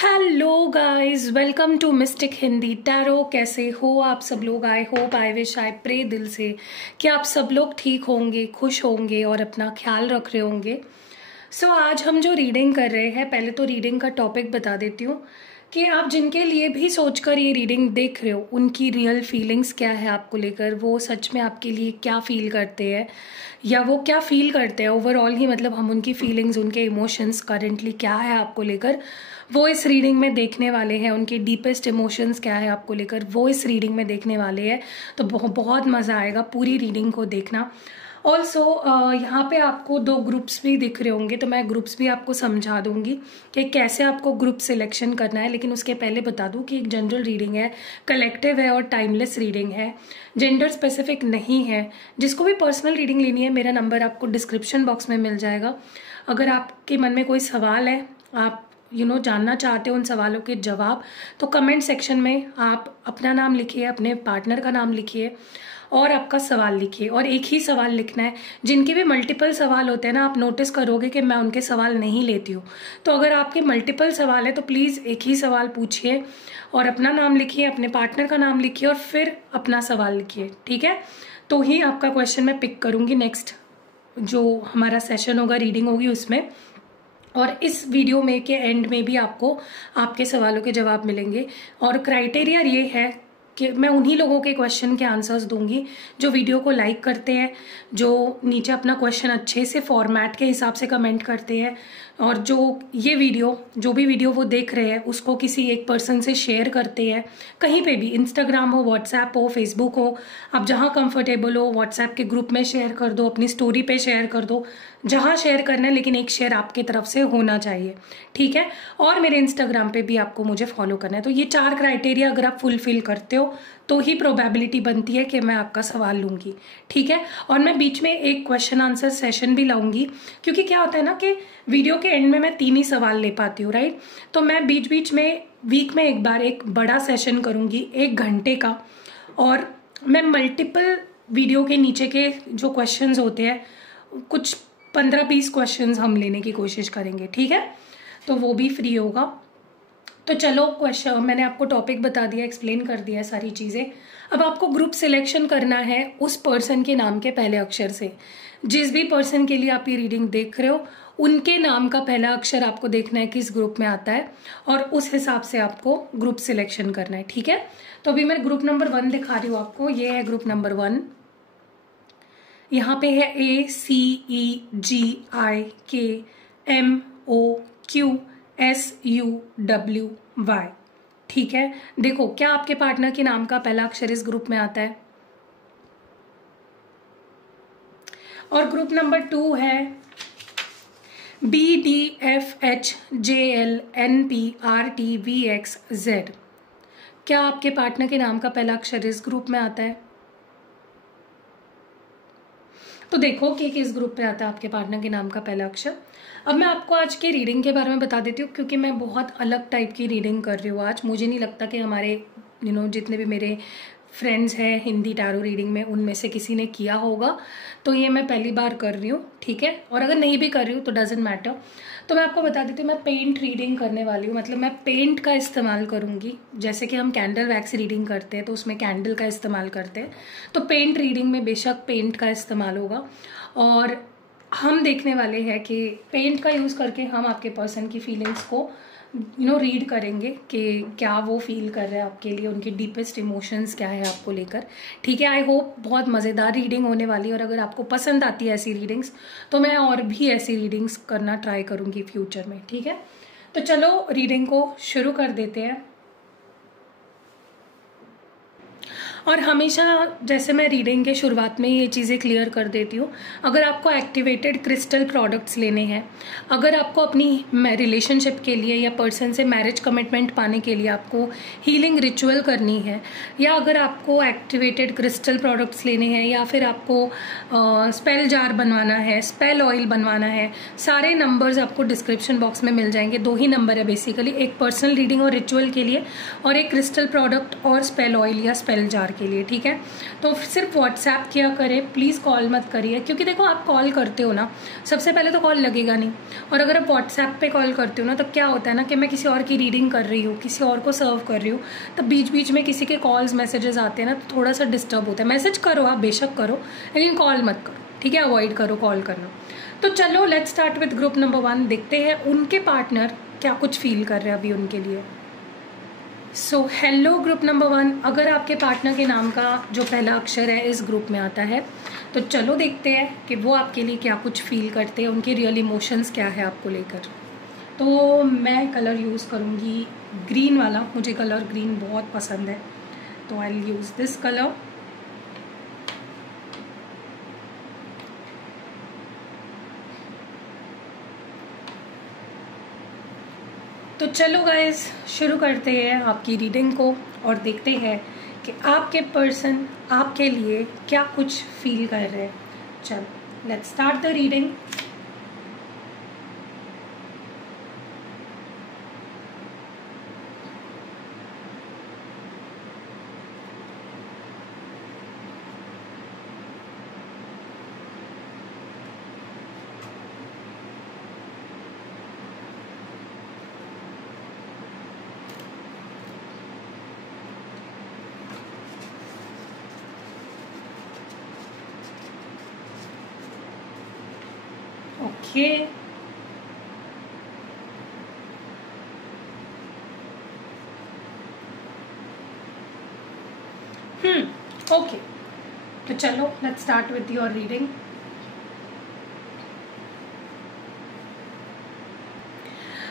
Hello guys, welcome to mystic Hindi tarot. कैसे हो आप सब लोग? I hope, I wish, I pray दिल से कि आप सब लोग ठीक होंगे, खुश होंगे और अपना ख्याल रख रहे होंगे। आज हम जो रीडिंग कर रहे हैं, पहले तो रीडिंग का टॉपिक बता देती हूँ कि आप जिनके लिए भी सोचकर ये रीडिंग देख रहे हो, उनकी रियल फीलिंग्स क्या है आपको लेकर, वो सच में आपके लिए क्या फील करते हैं या वो क्या फील करते हैं ओवरऑल ही, मतलब हम उनकी फीलिंग्स, उनके इमोशंस करेंटली क्या है आपको लेकर, वो इस रीडिंग में देखने वाले हैं। उनके डीपेस्ट इमोशंस क्या है आपको लेकर, वो इस रीडिंग में देखने वाले हैं। तो बहुत मज़ा आएगा पूरी रीडिंग को देखना। ऑल्सो यहाँ पे आपको 2 ग्रुप्स भी दिख रहे होंगे, तो मैं ग्रुप्स भी आपको समझा दूंगी कि कैसे आपको ग्रुप सिलेक्शन करना है। लेकिन उसके पहले बता दूं कि एक जनरल रीडिंग है, कलेक्टिव है और टाइमलेस रीडिंग है, जेंडर स्पेसिफिक नहीं है। जिसको भी पर्सनल रीडिंग लेनी है, मेरा नंबर आपको डिस्क्रिप्शन बॉक्स में मिल जाएगा। अगर आपके मन में कोई सवाल है, आप जानना चाहते हो उन सवालों के जवाब, तो कमेंट सेक्शन में आप अपना नाम लिखिए, अपने पार्टनर का नाम लिखिए और आपका सवाल लिखिए। और एक ही सवाल लिखना है। जिनके भी मल्टीपल सवाल होते हैं ना, आप नोटिस करोगे कि मैं उनके सवाल नहीं लेती हूँ। तो अगर आपके मल्टीपल सवाल है तो प्लीज़ एक ही सवाल पूछिए और अपना नाम लिखिए, अपने पार्टनर का नाम लिखिए और फिर अपना सवाल लिखिए, ठीक है? तो ही आपका क्वेश्चन मैं पिक करूँगी नेक्स्ट जो हमारा सेशन होगा, रीडिंग होगी उसमें। और इस वीडियो में के एंड में भी आपको आपके सवालों के जवाब मिलेंगे। और क्राइटेरिया ये है कि मैं उन्हीं लोगों के क्वेश्चन के आंसर्स दूंगी जो वीडियो को लाइक करते हैं, जो नीचे अपना क्वेश्चन अच्छे से फॉर्मेट के हिसाब से कमेंट करते हैं, और जो ये वीडियो, जो भी वीडियो वो देख रहे हैं, उसको किसी एक पर्सन से शेयर करते हैं, कहीं पे भी, इंस्टाग्राम हो, व्हाट्सएप हो, फेसबुक हो, आप जहाँ कंफर्टेबल हो, व्हाट्सएप के ग्रुप में शेयर कर दो, अपनी स्टोरी पे शेयर कर दो, जहाँ शेयर करना है, लेकिन एक शेयर आपकी तरफ से होना चाहिए, ठीक है? और मेरे इंस्टाग्राम पे भी आपको मुझे फॉलो करना है। तो ये 4 क्राइटेरिया अगर आप फुलफिल करते हो तो ही प्रोबेबिलिटी बनती है कि मैं आपका सवाल लूंगी, ठीक है? और मैं बीच में एक क्वेश्चन आंसर सेशन भी लाऊंगी, क्योंकि क्या होता है ना कि वीडियो के एंड में मैं 3 ही सवाल ले पाती हूँ, राइट? तो मैं बीच बीच में वीक में एक बार एक बड़ा सेशन करूंगी 1 घंटे का, और मैं मल्टीपल वीडियो के नीचे के जो क्वेश्चंस होते हैं, कुछ 15-20 क्वेश्चंस हम लेने की कोशिश करेंगे, ठीक है? तो वो भी फ्री होगा। तो चलो, क्वेश्चन मैंने आपको टॉपिक बता दिया, एक्सप्लेन कर दिया सारी चीज़ें। अब आपको ग्रुप सिलेक्शन करना है उस पर्सन के नाम के पहले अक्षर से। जिस भी पर्सन के लिए आप ये रीडिंग देख रहे हो, उनके नाम का पहला अक्षर आपको देखना है किस ग्रुप में आता है, और उस हिसाब से आपको ग्रुप सिलेक्शन करना है, ठीक है? तो अभी मैं ग्रुप नंबर 1 दिखा रही हूँ आपको। ये है ग्रुप नंबर 1। यहाँ पे है ACEGIKMOQSUWY, ठीक है? देखो, क्या आपके पार्टनर के नाम का पहला अक्षर इस ग्रुप में आता है? और ग्रुप नंबर 2 है BDFHJLNPRTVXZ। क्या आपके पार्टनर के नाम का पहला अक्षर इस ग्रुप में आता है? तो देखो कि किस ग्रुप पे आता है आपके पार्टनर के नाम का पहला अक्षर। अब मैं आपको आज के रीडिंग के बारे में बता देती हूँ, क्योंकि मैं बहुत अलग टाइप की रीडिंग कर रही हूँ आज। मुझे नहीं लगता कि हमारे जितने भी मेरे फ्रेंड्स हैं हिंदी टैरो रीडिंग में, उनमें से किसी ने किया होगा। तो ये मैं पहली बार कर रही हूँ, ठीक है? और अगर नहीं भी कर रही हूँ तो डजेंट मैटर। तो मैं आपको बता देती हूँ, मैं पेंट रीडिंग करने वाली हूँ। मतलब मैं पेंट का इस्तेमाल करूँगी। जैसे कि हम कैंडल वैक्स रीडिंग करते हैं तो उसमें कैंडल का इस्तेमाल करते हैं, तो पेंट रीडिंग में बेशक पेंट का इस्तेमाल होगा। और हम देखने वाले हैं कि पेंट का यूज़ करके हम आपके पर्सन की फीलिंग्स को रीड करेंगे कि क्या वो फील कर रहे हैं आपके लिए, उनके डीपेस्ट इमोशंस क्या है आपको लेकर, ठीक है? आई होप बहुत मज़ेदार रीडिंग होने वाली है। और अगर आपको पसंद आती है ऐसी रीडिंग्स, तो मैं और भी ऐसी रीडिंग्स करना ट्राई करूँगी फ्यूचर में, ठीक है? तो चलो रीडिंग को शुरू कर देते हैं। और हमेशा जैसे मैं रीडिंग के शुरुआत में ये चीज़ें क्लियर कर देती हूँ, अगर आपको एक्टिवेटेड क्रिस्टल प्रोडक्ट्स लेने हैं, अगर आपको अपनी रिलेशनशिप के लिए या पर्सन से मैरिज कमिटमेंट पाने के लिए आपको हीलिंग रिचुअल करनी है, या अगर आपको एक्टिवेटेड क्रिस्टल प्रोडक्ट्स लेने हैं, या फिर आपको स्पेल जार बनवाना है, स्पेल ऑयल बनवाना है, सारे नंबर्स आपको डिस्क्रिप्शन बॉक्स में मिल जाएंगे। 2 ही नंबर है बेसिकली, एक पर्सनल रीडिंग और रिचुअल के लिए, और एक क्रिस्टल प्रोडक्ट और स्पेल ऑयल या स्पेल जार बार के लिए, ठीक है। तो सिर्फ व्हाट्सएप किया करें, प्लीज़ कॉल मत करिए, क्योंकि देखो आप कॉल करते हो ना, सबसे पहले तो कॉल लगेगा नहीं, और अगर आप व्हाट्सएप पे कॉल करते हो ना, तो क्या होता है ना कि मैं किसी और की रीडिंग कर रही हूँ, किसी और को सर्व कर रही हूँ, तब बीच बीच में किसी के कॉल्स मैसेजेस आते हैं ना, तो थोड़ा सा डिस्टर्ब होता है। मैसेज करो आप, बेशक करो, लेकिन कॉल मत करो, ठीक है, अवॉइड करो कॉल करना। तो चलो let's start with group number 1, देखते हैं उनके पार्टनर क्या कुछ फील कर रहे हैं अभी उनके लिए। सो हेलो ग्रुप नंबर 1, अगर आपके पार्टनर के नाम का जो पहला अक्षर है इस ग्रुप में आता है, तो चलो देखते हैं कि वो आपके लिए क्या कुछ फील करते हैं, उनके रियल इमोशंस क्या है आपको लेकर। तो मैं कलर यूज़ करूँगी ग्रीन वाला, मुझे कलर ग्रीन बहुत पसंद है, तो I will use this colour. तो चलो गाइस शुरू करते हैं आपकी रीडिंग को और देखते हैं कि आपके पर्सन आपके लिए क्या कुछ फील कर रहे हैं। चलो let's start the reading. Okay, okay, तो चलो let's start with your reading.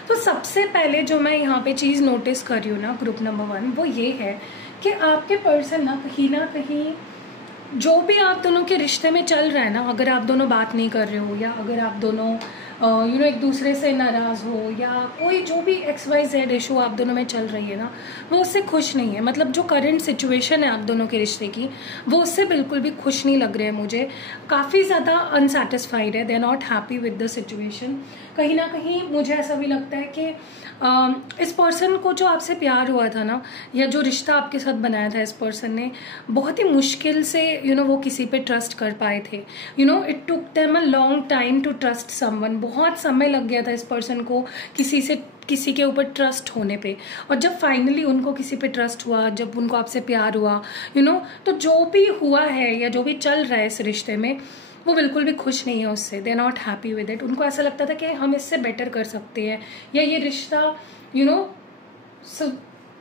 तो सबसे पहले जो मैं यहाँ पे चीज़ नोटिस कर रही हूँ ना ग्रुप नंबर 1, वो ये है कि आपके पर्सन ना कहीं जो भी आप दोनों के रिश्ते में चल रहा है ना, अगर आप दोनों बात नहीं कर रहे हो, या अगर आप दोनों एक दूसरे से नाराज़ हो, या कोई जो भी XYZ इशू आप दोनों में चल रही है ना, वो उससे खुश नहीं है। मतलब जो करंट सिचुएशन है आप दोनों के रिश्ते की, वो उससे बिल्कुल भी खुश नहीं लग रहे हैं मुझे, काफ़ी ज़्यादा अनसेटिस्फाइड है, they are not happy with the situation. कहीं ना कहीं मुझे ऐसा भी लगता है कि इस पर्सन को जो आपसे प्यार हुआ था ना, या जो रिश्ता आपके साथ बनाया था इस पर्सन ने, बहुत ही मुश्किल से वो किसी पे ट्रस्ट कर पाए थे। It took them a long time to trust someone, बहुत समय लग गया था इस पर्सन को किसी के ऊपर ट्रस्ट होने पे। और जब फाइनली उनको किसी पे ट्रस्ट हुआ, जब उनको आपसे प्यार हुआ, तो जो भी हुआ है या जो भी चल रहा है इस रिश्ते में, वो बिल्कुल भी खुश नहीं है उससे, they are not happy with it. उनको ऐसा लगता था कि हम इससे बेटर कर सकते हैं, या ये रिश्ता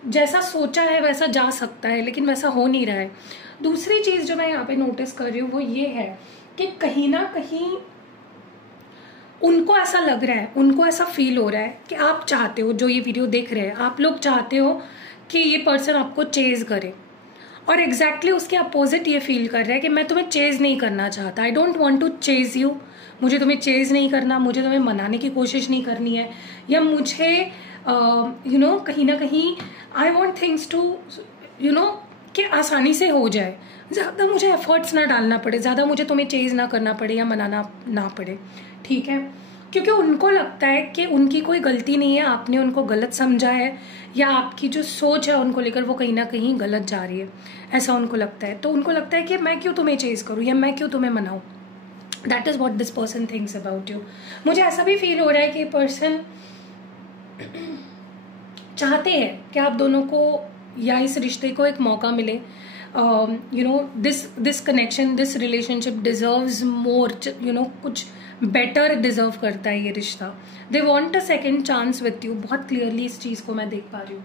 जैसा सोचा है वैसा जा सकता है, लेकिन वैसा हो नहीं रहा है। दूसरी चीज़ जो मैं यहाँ पे नोटिस कर रही हूँ वो ये है कि कहीं ना कहीं उनको ऐसा लग रहा है, उनको ऐसा फील हो रहा है कि आप चाहते हो, जो ये वीडियो देख रहे हैं आप लोग चाहते हो कि ये पर्सन आपको चेज करे, और एग्जैक्टली उसके अपोजिट ये फील कर रहा है कि मैं तुम्हें चेज नहीं करना चाहता, I don't want to chase you, मुझे तुम्हें चेज नहीं करना, मुझे तुम्हें मनाने की कोशिश नहीं करनी है, या मुझे कहीं ना कहीं आई वॉन्ट थिंग्स टू कि आसानी से हो जाए, ज़्यादा मुझे एफर्ट्स ना डालना पड़े, ज़्यादा मुझे तुम्हें चेज ना करना पड़े या मनाना ना पड़े, ठीक है। क्योंकि उनको लगता है कि उनकी कोई गलती नहीं है, आपने उनको गलत समझा है, या आपकी जो सोच है उनको लेकर वो कहीं ना कहीं गलत जा रही है, ऐसा उनको लगता है। तो उनको लगता है कि मैं क्यों तुम्हें चेज करूँ या मैं क्यों तुम्हें मनाऊँ। That is what this person thinks about you. मुझे ऐसा भी फील हो रहा है कि पर्सन चाहते हैं कि आप दोनों को या इस रिश्ते को एक मौका मिले। This connection, this relationship deserves more, कुछ बेटर डिजर्व करता है ये रिश्ता। They want a second chance with you, बहुत क्लियरली इस चीज को मैं देख पा रही हूँ।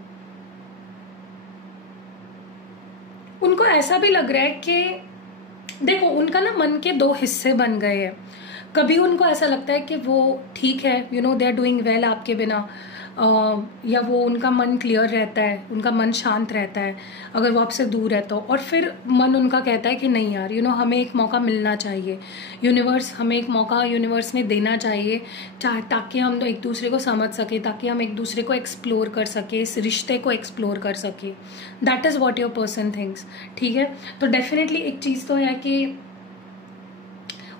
उनको ऐसा भी लग रहा है कि देखो उनका ना मन के 2 हिस्से बन गए हैं। कभी उनको ऐसा लगता है कि वो ठीक है, दे आर डूइंग वेल आपके बिना, या वो उनका मन क्लियर रहता है, उनका मन शांत रहता है अगर वो आपसे दूर है तो। और फिर मन उनका कहता है कि नहीं यार, हमें एक मौका मिलना चाहिए, हमें एक मौका यूनिवर्स ने देना चाहिए, ताकि हम एक दूसरे को समझ सके, ताकि हम एक दूसरे को एक्सप्लोर कर सके, इस रिश्ते को एक्सप्लोर कर सके। That is what your person thinks, ठीक है। तो डेफिनेटली एक चीज़ तो है कि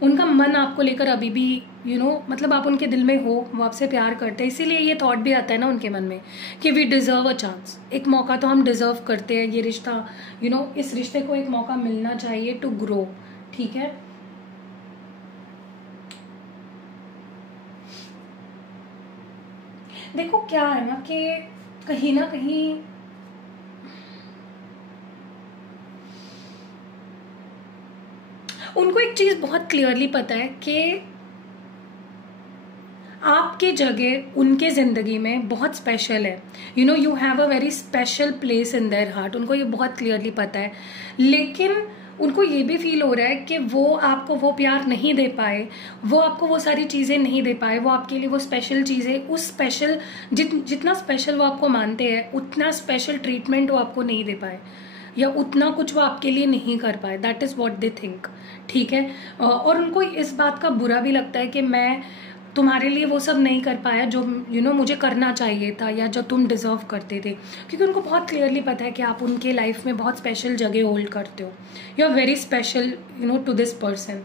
उनका मन आपको लेकर अभी भी मतलब आप उनके दिल में हो, वो आपसे प्यार करते हैं, इसीलिए ये थॉट भी आता है ना उनके मन में कि वी डिजर्व अ चांस, एक मौका तो हम डिजर्व करते हैं, ये रिश्ता इस रिश्ते को एक मौका मिलना चाहिए टू ग्रो। ठीक है, देखो क्या है ना कि कहीं ना कहीं उनको एक चीज बहुत क्लियरली पता है कि आपकी जगह उनके जिंदगी में बहुत स्पेशल है। You have a very special place in their heart, उनको ये बहुत क्लियरली पता है। लेकिन उनको ये भी फील हो रहा है कि वो आपको वो प्यार नहीं दे पाए, वो आपको वो सारी चीज़ें नहीं दे पाए, वो आपके लिए वो स्पेशल चीज़ें, उस स्पेशल जितना स्पेशल वो आपको मानते हैं उतना स्पेशल ट्रीटमेंट वो आपको नहीं दे पाए, या उतना कुछ वो आपके लिए नहीं कर पाए। That is what they think. ठीक है, और उनको इस बात का बुरा भी लगता है कि मैं तुम्हारे लिए वो सब नहीं कर पाया जो मुझे करना चाहिए था, या जो तुम डिजर्व करते थे, क्योंकि उनको बहुत क्लियरली पता है कि आप उनके लाइफ में बहुत स्पेशल जगह होल्ड करते हो, you are very special to this person.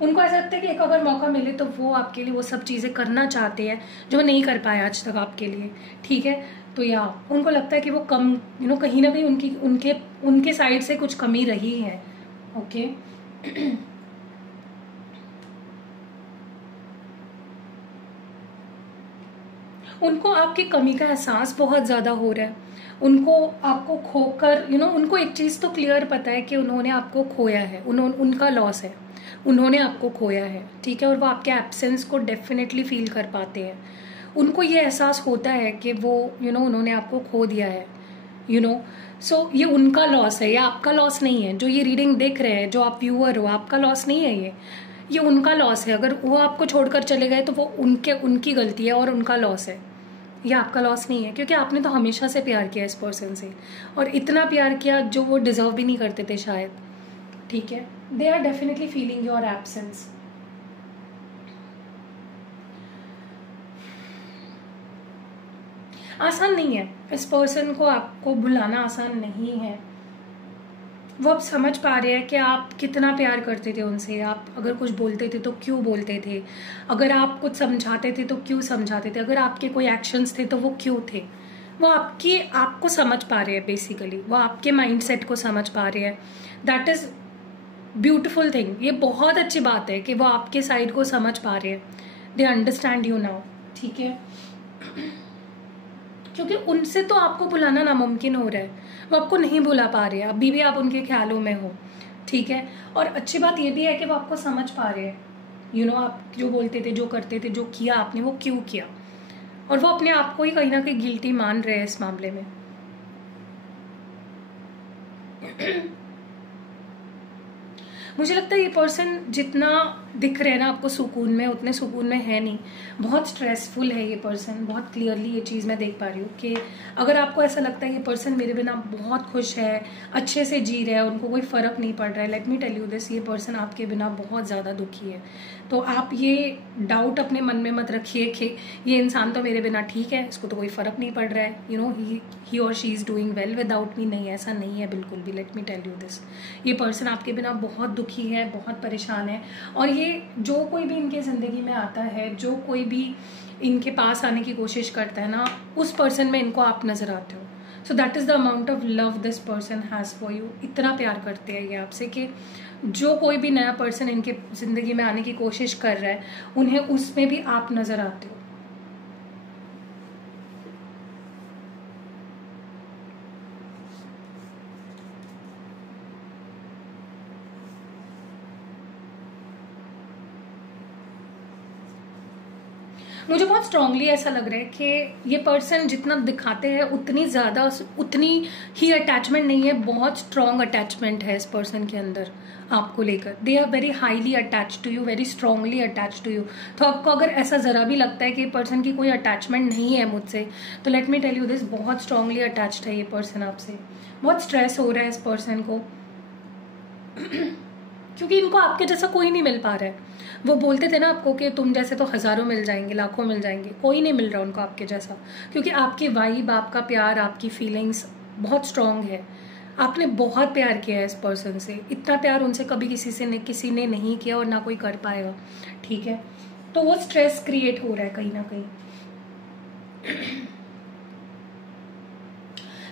उनको ऐसा लगता है कि एक अगर मौका मिले तो वो आपके लिए वो सब चीज़ें करना चाहते हैं जो वो नहीं कर पाए आज तक आपके लिए। ठीक है, तो या उनको लगता है कि वो कम कहीं ना कहीं उनके साइड से कुछ कमी रही है। ओके उनको आपकी कमी का एहसास बहुत ज़्यादा हो रहा है। उनको आपको खोकर उनको एक चीज़ तो क्लियर पता है कि उन्होंने आपको खोया है, उनका लॉस है, उन्होंने आपको खोया है। ठीक है, और वो आपके एब्सेंस को डेफिनेटली फील कर पाते हैं। उनको ये एहसास होता है कि वो उन्होंने आपको खो दिया है। सो ये उनका लॉस है, ये आपका लॉस नहीं है। जो ये रीडिंग देख रहे हैं, जो आप व्यूअर हो, आपका लॉस नहीं है ये उनका लॉस है। अगर वो आपको छोड़कर चले गए तो वो उनकी गलती है और उनका लॉस है, ये आपका लॉस नहीं है, क्योंकि आपने तो हमेशा से प्यार किया इस पर्सन से, और इतना प्यार किया जो वो डिजर्व भी नहीं करते थे शायद। ठीक है, they are definitely feeling your absence. आसान नहीं है इस पर्सन को आपको भुलाना, आसान नहीं है। वो अब समझ पा रहे हैं कि आप कितना प्यार करते थे उनसे। आप अगर कुछ बोलते थे तो क्यों बोलते थे, अगर आप कुछ समझाते थे तो क्यों समझाते थे, अगर आपके कोई एक्शंस थे तो वो क्यों थे। वो आपको समझ पा रहे हैं, बेसिकली वो आपके माइंडसेट को समझ पा रहे हैं। That is beautiful thing. ये बहुत अच्छी बात है कि वो आपके साइड को समझ पा रहे हैं। They understand you now. ठीक है, क्योंकि उनसे तो आपको बुलाना नामुमकिन हो रहा है, वो आपको नहीं बुला पा रहे हैं, अभी भी आप उनके ख्यालों में हो। ठीक है, और अच्छी बात ये भी है कि वो आपको समझ पा रहे हैं। आप जो बोलते थे, जो करते थे, जो किया आपने, वो क्यों किया, और वो अपने आप को ही कहीं ना कहीं गिल्टी मान रहे हैं इस मामले में। मुझे लगता है ये पर्सन जितना दिख रहे हैं ना आपको सुकून में, उतने सुकून में है नहीं, बहुत स्ट्रेसफुल है ये पर्सन। बहुत क्लियरली ये चीज़ मैं देख पा रही हूँ कि अगर आपको ऐसा लगता है ये पर्सन मेरे बिना बहुत खुश है, अच्छे से जी रहा है, उनको कोई फ़र्क नहीं पड़ रहा है, let me tell you this, ये पर्सन आपके बिना बहुत ज़्यादा दुखी है। तो आप ये डाउट अपने मन में मत रखिए कि ये इंसान तो मेरे बिना ठीक है, इसको तो कोई फ़र्क नहीं पड़ रहा है, ही और she is doing well without me. नहीं, ऐसा नहीं है बिल्कुल भी। Let me tell you this, ये पर्सन आपके बिना बहुत दुखी है, बहुत परेशान है। और ये जो कोई भी इनके ज़िंदगी में आता है, जो कोई भी इनके पास आने की कोशिश करता है ना, उस पर्सन में इनको आप नज़र आते हो। So that is the amount of love this person has for you. इतना प्यार करते हैं ये आपसे कि जो कोई भी नया पर्सन इनके ज़िंदगी में आने की कोशिश कर रहा है, उन्हें उसमें भी आप नज़र आते हो। मुझे बहुत स्ट्रांगली ऐसा लग रहा है कि ये पर्सन जितना दिखाते हैं उतनी ही अटैचमेंट नहीं है, बहुत स्ट्रांग अटैचमेंट है इस पर्सन के अंदर आपको लेकर। They are very highly attach to you, very strongly attach to you. तो आपको अगर ऐसा ज़रा भी लगता है कि पर्सन की कोई अटैचमेंट नहीं है मुझसे, तो let me tell you this, बहुत स्ट्रांगली अटैच्ड है ये पर्सन आपसे। बहुत स्ट्रेस हो रहा है इस पर्सन को क्योंकि इनको आपके जैसा कोई नहीं मिल पा रहा है। वो बोलते थे ना आपको कि तुम जैसे तो हज़ारों मिल जाएंगे, लाखों मिल जाएंगे, कोई नहीं मिल रहा उनको आपके जैसा, क्योंकि आपकी वाइब, आपका प्यार, आपकी फीलिंग्स बहुत स्ट्रांग है। आपने बहुत प्यार किया है इस पर्सन से, इतना प्यार उनसे कभी किसी ने नहीं किया और ना कोई कर पाएगा, ठीक है। तो वो स्ट्रेस क्रिएट हो रहा है कहीं ना कहीं।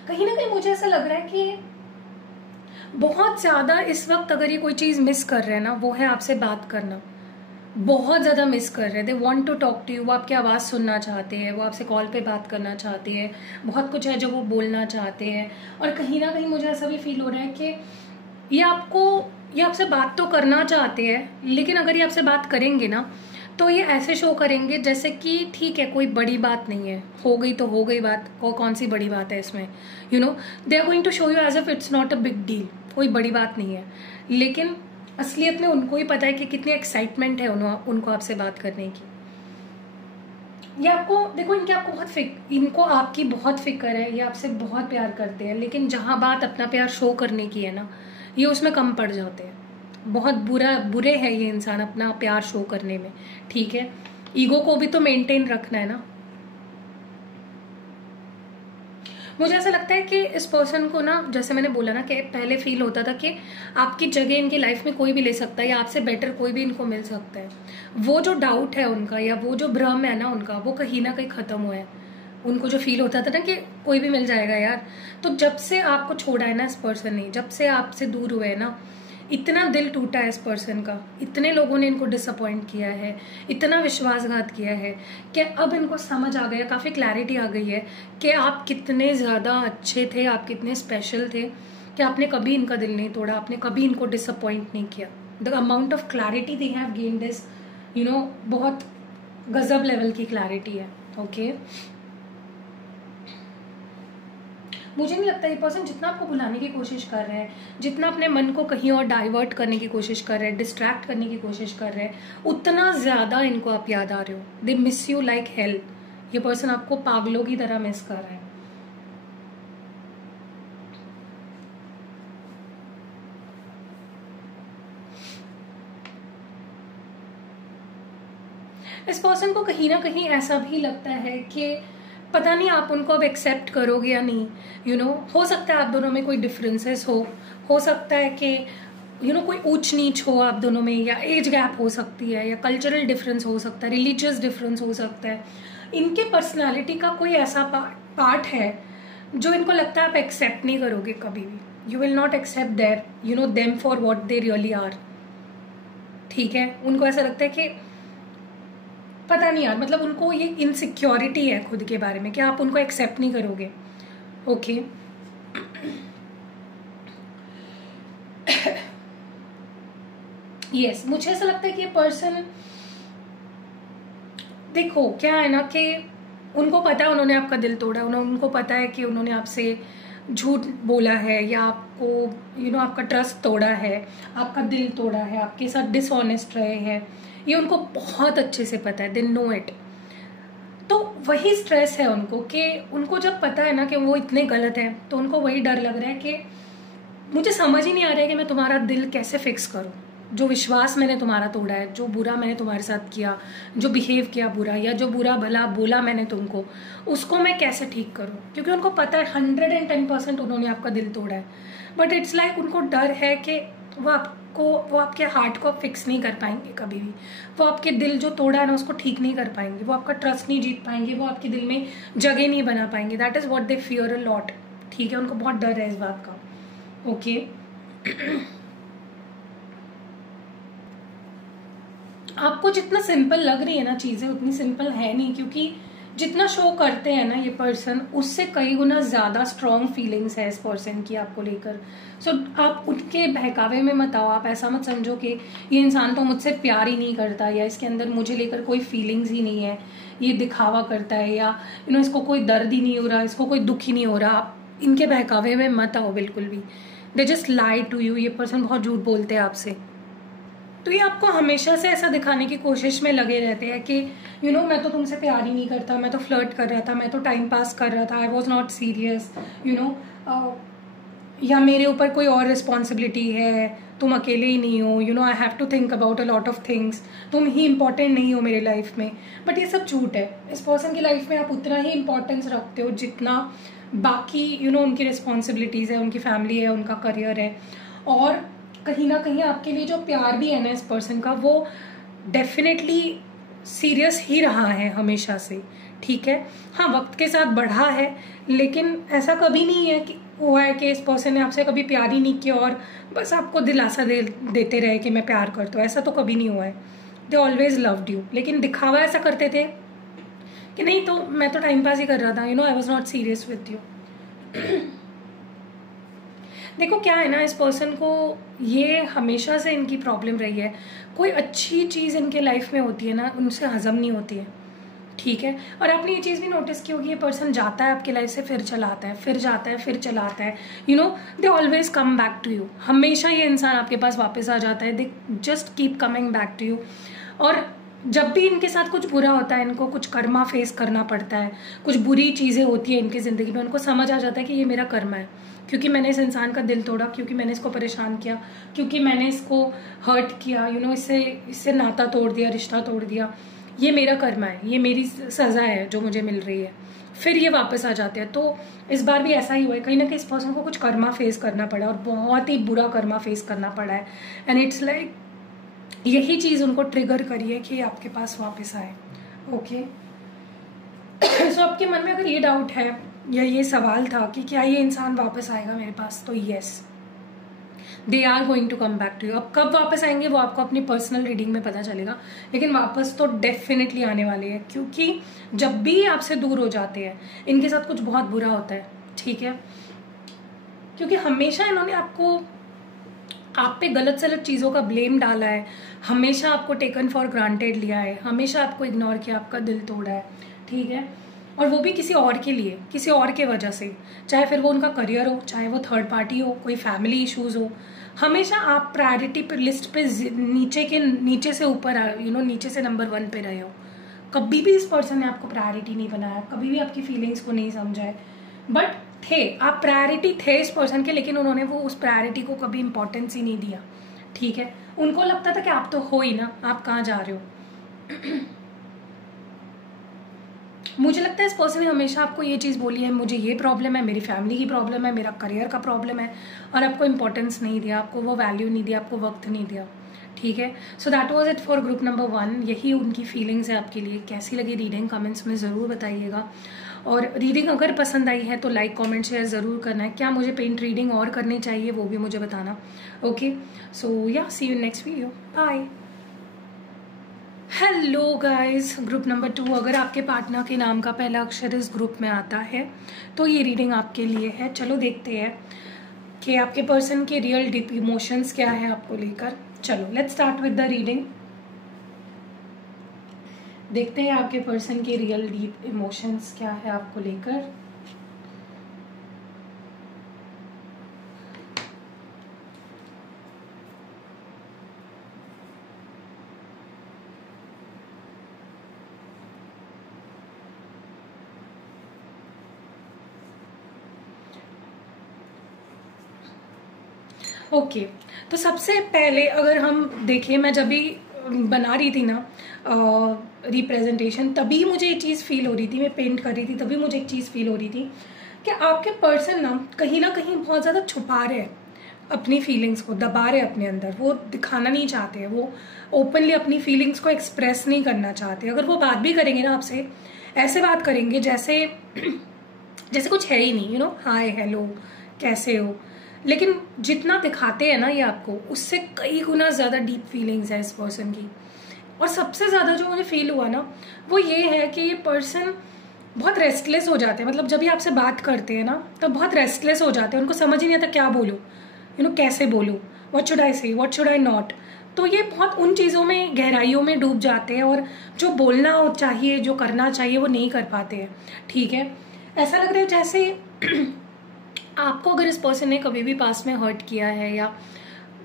कहीं ना कहीं मुझे ऐसा लग रहा है कि बहुत ज्यादा इस वक्त अगर ये कोई चीज मिस कर रहे हैं ना, वो है आपसे बात करना। बहुत ज्यादा मिस कर रहे हैं, they want to talk to you, वो आपकी आवाज़ सुनना चाहते हैं, वो आपसे कॉल पे बात करना चाहते हैं, बहुत कुछ है जो वो बोलना चाहते हैं। और कहीं ना कहीं मुझे ऐसा भी फील हो रहा है कि ये आपसे बात तो करना चाहते हैं, लेकिन अगर ये आपसे बात करेंगे ना तो ये ऐसे शो करेंगे जैसे कि ठीक है कोई बड़ी बात नहीं है, हो गई तो हो गई बात, कौन सी बड़ी बात है इसमें, you know they are going to show you as if it's not a big deal, कोई बड़ी बात नहीं है। लेकिन असलियत में उनको ही पता है कि कितनी एक्साइटमेंट है उनको आपसे बात करने की। ये आपको देखो, इनको आपकी बहुत फिक्र है, ये आपसे बहुत प्यार करते हैं, लेकिन जहां बात अपना प्यार शो करने की है ना, ये उसमें कम पड़ जाते हैं। बहुत बुरे है ये इंसान अपना प्यार शो करने में, ठीक है। ईगो को भी तो मेंटेन रखना है ना। मुझे ऐसा लगता है कि इस पर्सन को ना, जैसे मैंने बोला ना कि पहले फील होता था कि आपकी जगह इनकी लाइफ में कोई भी ले सकता है या आपसे बेटर कोई भी इनको मिल सकता है। वो जो डाउट है उनका या वो जो भ्रम है ना उनका, वो कहीं ना कहीं खत्म हुआ है। उनको जो फील होता था ना कि कोई भी मिल जाएगा यार, तो जब से आपको छोड़ा है ना इस पर्सन ने, जब से आपसे दूर हुए है ना, इतना दिल टूटा है इस पर्सन का, इतने लोगों ने इनको डिसअपॉइंट किया है, इतना विश्वासघात किया है कि अब इनको समझ आ गया, काफ़ी क्लैरिटी आ गई है कि आप कितने ज़्यादा अच्छे थे, आप कितने स्पेशल थे, कि आपने कभी इनका दिल नहीं तोड़ा, आपने कभी इनको डिसअपॉइंट नहीं किया। The amount of clarity they have gained is बहुत गजब लेवल की क्लैरिटी है, ओके। मुझे नहीं लगता ये पर्सन जितना आपको भुलाने की कोशिश कर रहे हैं, जितना अपने मन को कहीं और डाइवर्ट करने की कोशिश कर रहे हैं, डिस्ट्रैक्ट करने की कोशिश कर रहे हैं, उतना ज़्यादा इनको आप याद आ रहे हो। They miss you like hell. ये पर्सन आपको पागलों की तरह मिस कर रहा है। इस पर्सन को कहीं ना कहीं ऐसा भी लगता है कि पता नहीं आप उनको अब एक्सेप्ट करोगे या नहीं। हो सकता है आप दोनों में कोई डिफरेंसेस हो सकता है कि कोई ऊंच नीच हो आप दोनों में, या एज गैप हो सकती है, या कल्चरल डिफरेंस हो सकता है, रिलीजियस डिफरेंस हो सकता है। इनके पर्सनालिटी का कोई ऐसा पार्ट है जो इनको लगता है आप एक्सेप्ट नहीं करोगे कभी भी। You will not accept their them for what they really are, ठीक है। उनको ऐसा लगता है कि पता नहीं यार, मतलब उनको ये इनसिक्योरिटी है खुद के बारे में कि आप उनको एक्सेप्ट नहीं करोगे, ओके। यस, मुझे ऐसा लगता है कि ये पर्सन, देखो क्या है ना कि उनको पता है उन्होंने आपका दिल तोड़ा, उनको पता है कि उन्होंने आपसे झूठ बोला है या आपको आपका ट्रस्ट तोड़ा है, आपका दिल तोड़ा है, आपके साथ डिसऑनेस्ट रहे हैं। ये उनको बहुत अच्छे से पता है, दे नो इट। तो वही स्ट्रेस है उनको कि उनको जब पता है ना कि वो इतने गलत हैं, तो उनको वही डर लग रहा है कि मुझे समझ ही नहीं आ रहा है कि मैं तुम्हारा दिल कैसे फिक्स करूं। जो विश्वास मैंने तुम्हारा तोड़ा है, जो बुरा मैंने तुम्हारे साथ किया, जो बिहेव किया बुरा, या जो बुरा भला बोला मैंने तुमको, उसको मैं कैसे ठीक करूं। क्योंकि उनको पता है 110% उन्होंने आपका दिल तोड़ा है, बट इट्स लाइक उनको डर है कि वो आपके हार्ट को फिक्स नहीं कर पाएंगे कभी भी। वो आपके दिल जो तोड़ा है ना उसको ठीक नहीं कर पाएंगे, वो आपका ट्रस्ट नहीं जीत पाएंगे, वो आपके दिल में जगह नहीं बना पाएंगे। That is what they fear a lot, ठीक है। उनको बहुत डर है इस बात का, ओके। आपको जितना सिंपल लग रही है ना चीजें, उतनी सिंपल है नहीं, क्योंकि जितना शो करते हैं ना ये पर्सन, उससे कई गुना ज्यादा स्ट्रॉन्ग फीलिंग्स है इस पर्सन की आपको लेकर। सो आप उनके बहकावे में मत आओ। आप ऐसा मत समझो कि ये इंसान तो मुझसे प्यार ही नहीं करता, या इसके अंदर मुझे लेकर कोई फीलिंग्स ही नहीं है, ये दिखावा करता है, या इसको कोई दर्द ही नहीं हो रहा, इसको कोई दुख ही नहीं हो रहा। आप इनके बहकावे में मत आओ बिल्कुल भी। They just lie to you. ये पर्सन बहुत झूठ बोलते हैं आपसे। तो ये आपको हमेशा से ऐसा दिखाने की कोशिश में लगे रहते हैं कि मैं तो तुमसे प्यार ही नहीं करता, मैं तो फ्लर्ट कर रहा था, मैं तो टाइम पास कर रहा था, आई वॉज नॉट सीरियस, या मेरे ऊपर कोई और रिस्पॉन्सिबिलिटी है, तुम अकेले ही नहीं हो, I have to think about a lot of things, तुम ही इंपॉर्टेंट नहीं हो मेरे लाइफ में। बट ये सब झूठ है। इस पर्सन की लाइफ में आप उतना ही इंपॉर्टेंस रखते हो जितना बाकी उनकी रिस्पॉन्सिबिलिटीज़ है, उनकी फैमिली है, उनका करियर है, और कहीं ना कहीं आपके लिए जो प्यार भी है ना इस पर्सन का, वो डेफिनेटली सीरियस ही रहा है हमेशा से, ठीक है। हाँ, वक्त के साथ बढ़ा है, लेकिन ऐसा कभी नहीं है कि हुआ है कि इस पर्सन ने आपसे कभी प्यार ही नहीं किया और बस आपको दिलासा देते रहे कि मैं प्यार करता हूँ, ऐसा तो कभी नहीं हुआ है। दे ऑलवेज लव्ड यू, लेकिन दिखावा ऐसा करते थे कि नहीं, तो मैं तो टाइम पास ही कर रहा था, I was not serious with you. देखो क्या है ना, इस पर्सन को ये हमेशा से इनकी प्रॉब्लम रही है, कोई अच्छी चीज़ इनके लाइफ में होती है ना, उनसे हजम नहीं होती है, ठीक है। और आपने ये चीज़ भी नोटिस की होगी, ये पर्सन जाता है आपकी लाइफ से, फिर चला आता है, फिर जाता है, फिर चला आता है, they always come back to you. हमेशा ये इंसान आपके पास वापस आ जाता है, they just keep coming back to you. और जब भी इनके साथ कुछ बुरा होता है, इनको कुछ कर्मा फेस करना पड़ता है, कुछ बुरी चीज़ें होती है इनकी ज़िंदगी में, उनको समझ आ जाता है कि ये मेरा कर्मा है, क्योंकि मैंने इस इंसान का दिल तोड़ा, क्योंकि मैंने इसको परेशान किया, क्योंकि मैंने इसको हर्ट किया, इससे नाता तोड़ दिया, रिश्ता तोड़ दिया, ये मेरा कर्मा है, ये मेरी सज़ा है जो मुझे मिल रही है। फिर ये वापस आ जाते हैं। तो इस बार भी ऐसा ही हुआ है, कहीं ना कहीं इस पर्सन को कुछ कर्मा फेस करना पड़ा, और बहुत ही बुरा कर्मा फेस करना पड़ा है, एंड इट्स लाइक यही चीज़ उनको ट्रिगर करी है कि आपके पास वापस आए। ओके, सो आपके मन में अगर ये डाउट है या ये सवाल था कि क्या ये इंसान वापस आएगा मेरे पास, तो yes, they are going to come back to you. अब कब वापस आएंगे वो आपको अपनी पर्सनल रीडिंग में पता चलेगा, लेकिन वापस तो डेफिनेटली आने वाले हैं, क्योंकि जब भी आपसे दूर हो जाते हैं इनके साथ कुछ बहुत बुरा होता है, ठीक है। क्योंकि हमेशा इन्होंने आपको, आप पे गलत सलत चीज़ों का ब्लेम डाला है, हमेशा आपको टेकन फॉर ग्रांटेड लिया है, हमेशा आपको इग्नोर किया, आपका दिल तोड़ा है, ठीक है। और वो भी किसी और के लिए, किसी और के वजह से, चाहे फिर वो उनका करियर हो, चाहे वो थर्ड पार्टी हो, कोई फैमिली इश्यूज हो, हमेशा आप प्रायोरिटी पे, लिस्ट पे नीचे से ऊपर, नीचे से नंबर 1 पे रहे हो। कभी भी इस पर्सन ने आपको प्रायोरिटी नहीं बनाया, कभी भी आपकी फीलिंग्स को नहीं समझा है, बट आप प्रायोरिटी थे इस पर्सन के, लेकिन उन्होंने वो उस प्रायोरिटी को कभी इंपॉर्टेंस ही नहीं दिया, ठीक है। उनको लगता था कि आप तो हो ही ना, आप कहाँ जा रहे हो। मुझे लगता है इस पर्सन ने हमेशा आपको ये चीज़ बोली है, मुझे ये प्रॉब्लम है, मेरी फैमिली की प्रॉब्लम है, मेरा करियर का प्रॉब्लम है, और आपको इंपॉर्टेंस नहीं दिया, आपको वो वैल्यू नहीं दिया, आपको वक्त नहीं दिया, ठीक है। So that was it for group number 1। यही उनकी फीलिंग्स है आपके लिए। कैसी लगी रीडिंग कमेंट्स में ज़रूर बताइएगा, और रीडिंग अगर पसंद आई है तो लाइक कमेंट शेयर ज़रूर करना है। क्या मुझे पेंट रीडिंग और करनी चाहिए वो भी मुझे बताना। Okay, so yeah see you next video, bye. Hello guys, group number 2, अगर आपके पार्टनर के नाम का पहला अक्षर इस ग्रुप में आता है तो ये रीडिंग आपके लिए है। चलो देखते हैं कि आपके पर्सन के रियल डीप इमोशंस क्या है आपको लेकर। चलो let's start with the reading. देखते हैं आपके पर्सन के रियल डीप इमोशंस क्या है आपको लेकर। ओके, तो सबसे पहले अगर हम देखें, मैं जब भी बना रही थी ना रिप्रेजेंटेशन, तभी मुझे ये चीज़ फील हो रही थी, मैं पेंट कर रही थी तभी मुझे एक चीज़ फील हो रही थी कि आपके पर्सन ना कहीं बहुत ज़्यादा छुपा रहे हैं अपनी फीलिंग्स को, दबा रहे अपने अंदर, वो दिखाना नहीं चाहते, वो ओपनली अपनी फीलिंग्स को एक्सप्रेस नहीं करना चाहते। अगर वो बात भी करेंगे ना आपसे, ऐसे बात करेंगे जैसे जैसे कुछ है ही नहीं, हाय हेलो कैसे हो, लेकिन जितना दिखाते हैं ना ये आपको, उससे कई गुना ज़्यादा डीप फीलिंग्स है इस पर्सन की। और सबसे ज़्यादा जो मुझे फील हुआ ना वो ये है कि ये पर्सन बहुत रेस्टलेस हो जाते हैं। मतलब जब भी आपसे बात करते हैं ना तो बहुत रेस्टलेस हो जाते हैं, उनको समझ ही नहीं आता क्या बोलूँ, कैसे बोलूँ, व्हाट शुड आई से, व्हाट शुड आई नॉट। तो ये बहुत उन चीज़ों में, गहराइयों में डूब जाते हैं, और जो बोलना चाहिए, जो करना चाहिए वो नहीं कर पाते हैं, ठीक है। ऐसा लग रहा है जैसे आपको अगर इस पर्सन ने कभी भी पास्ट में हर्ट किया है या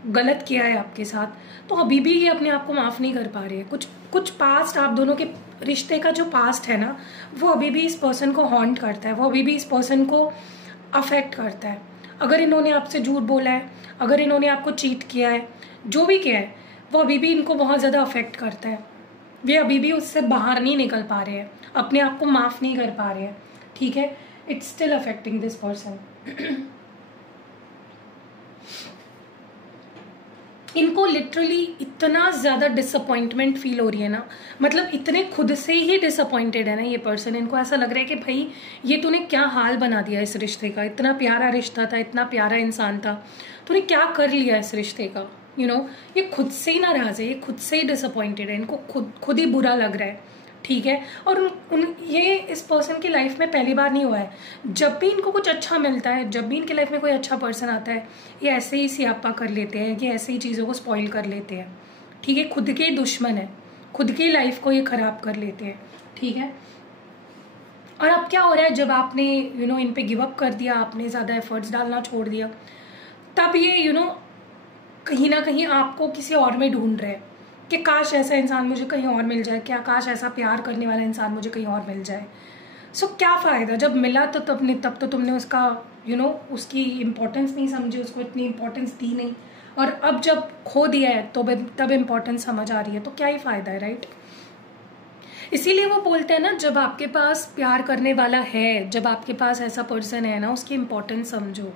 गलत किया है आपके साथ, तो अभी भी ये अपने आप को माफ़ नहीं कर पा रहे हैं। कुछ पास्ट, आप दोनों के रिश्ते का जो पास्ट है ना, वो अभी भी इस पर्सन को हॉन्ट करता है, वो अभी भी इस पर्सन को अफेक्ट करता है। अगर इन्होंने आपसे झूठ बोला है, अगर इन्होंने आपको चीट किया है, जो भी किया है, वो अभी भी इनको बहुत ज़्यादा अफेक्ट करता है। वे अभी भी उससे बाहर नहीं निकल पा रहे हैं, अपने आप को माफ़ नहीं कर पा रहे हैं, ठीक है। It's still affecting this person. इनको लिटरली इतना ज़्यादा डिसअपॉइंटमेंट फील हो रही है ना, मतलब इतने खुद से ही डिसअपॉइंटेड है ना ये पर्सन। इनको ऐसा लग रहा है कि भाई ये तूने क्या हाल बना दिया इस रिश्ते का, इतना प्यारा रिश्ता था, इतना प्यारा इंसान था, तूने क्या कर लिया इस रिश्ते का, ये खुद से ही नाराज है, ये खुद से ही डिसअपॉइंटेड है, इनको खुद ही बुरा लग रहा है, ठीक है। और ये इस पर्सन की लाइफ में पहली बार नहीं हुआ है। जब भी इनको कुछ अच्छा मिलता है, जब भी इनकी लाइफ में कोई अच्छा पर्सन आता है, ये ऐसे ही सियापा कर लेते हैं, ये ऐसे ही चीज़ों को स्पॉइल कर लेते हैं, ठीक है। खुद के दुश्मन है, खुद की लाइफ को ये खराब कर लेते हैं, ठीक है। और अब क्या हो रहा है, जब आपने इन पे गिव अप कर दिया, आपने ज़्यादा एफर्ट्स डालना छोड़ दिया, तब ये कहीं ना कहीं आपको किसी और में ढूंढ रहे हैं कि काश ऐसा इंसान मुझे कहीं और मिल जाए, क्या काश ऐसा प्यार करने वाला इंसान मुझे कहीं और मिल जाए। सो क्या फ़ायदा, जब मिला तो तब तो तुमने उसका उसकी इम्पोर्टेंस नहीं समझी, उसको इतनी इम्पोर्टेंस दी नहीं, और अब जब खो दिया है तो तब इम्पोर्टेंस समझ आ रही है, तो क्या ही फ़ायदा है, राइट। इसीलिए वो बोलते हैं ना, जब आपके पास प्यार करने वाला है, जब आपके पास ऐसा पर्सन है ना, उसकी इम्पोर्टेंस समझो,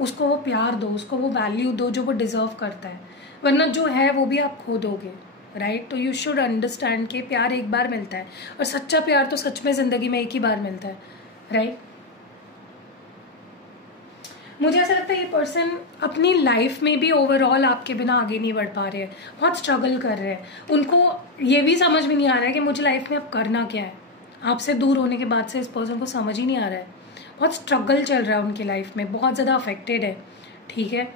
उसको वो प्यार दो, उसको वो वैल्यू दो जो वो डिज़र्व करता है, वरना जो है वो भी आप खो दोगे, राइट। तो यू शुड अंडरस्टैंड कि प्यार एक बार मिलता है, और सच्चा प्यार तो सच में ज़िंदगी में एक ही बार मिलता है, राइट। मुझे ऐसा लगता है ये पर्सन अपनी लाइफ में भी ओवरऑल आपके बिना आगे नहीं बढ़ पा रहे हैं, बहुत स्ट्रगल कर रहे हैं। उनको ये भी समझ में नहीं आ रहा है कि मुझे लाइफ में अब करना क्या है। आपसे दूर होने के बाद से इस पर्सन को समझ ही नहीं आ रहा है, बहुत स्ट्रगल चल रहा है उनकी लाइफ में, बहुत ज़्यादा अफेक्टेड है, ठीक है।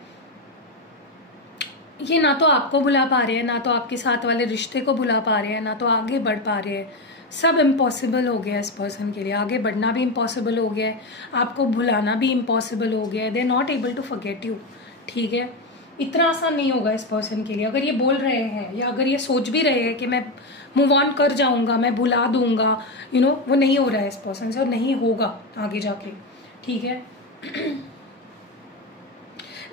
ये ना तो आपको भुला पा रहे हैं, ना तो आपके साथ वाले रिश्ते को भुला पा रहे हैं, ना तो आगे बढ़ पा रहे हैं। सब इम्पॉसिबल हो गया है इस पर्सन के लिए, आगे बढ़ना भी इम्पॉसिबल हो गया है, आपको भुलाना भी इम्पॉसिबल हो गया है। They are not able to forget you, ठीक है। इतना आसान नहीं होगा इस पर्सन के लिए। अगर ये बोल रहे हैं या अगर ये सोच भी रहे हैं कि मैं मूव ऑन कर जाऊंगा, मैं भुला दूंगा, वो नहीं हो रहा है इस पर्सन से, और नहीं होगा आगे जाके, ठीक है।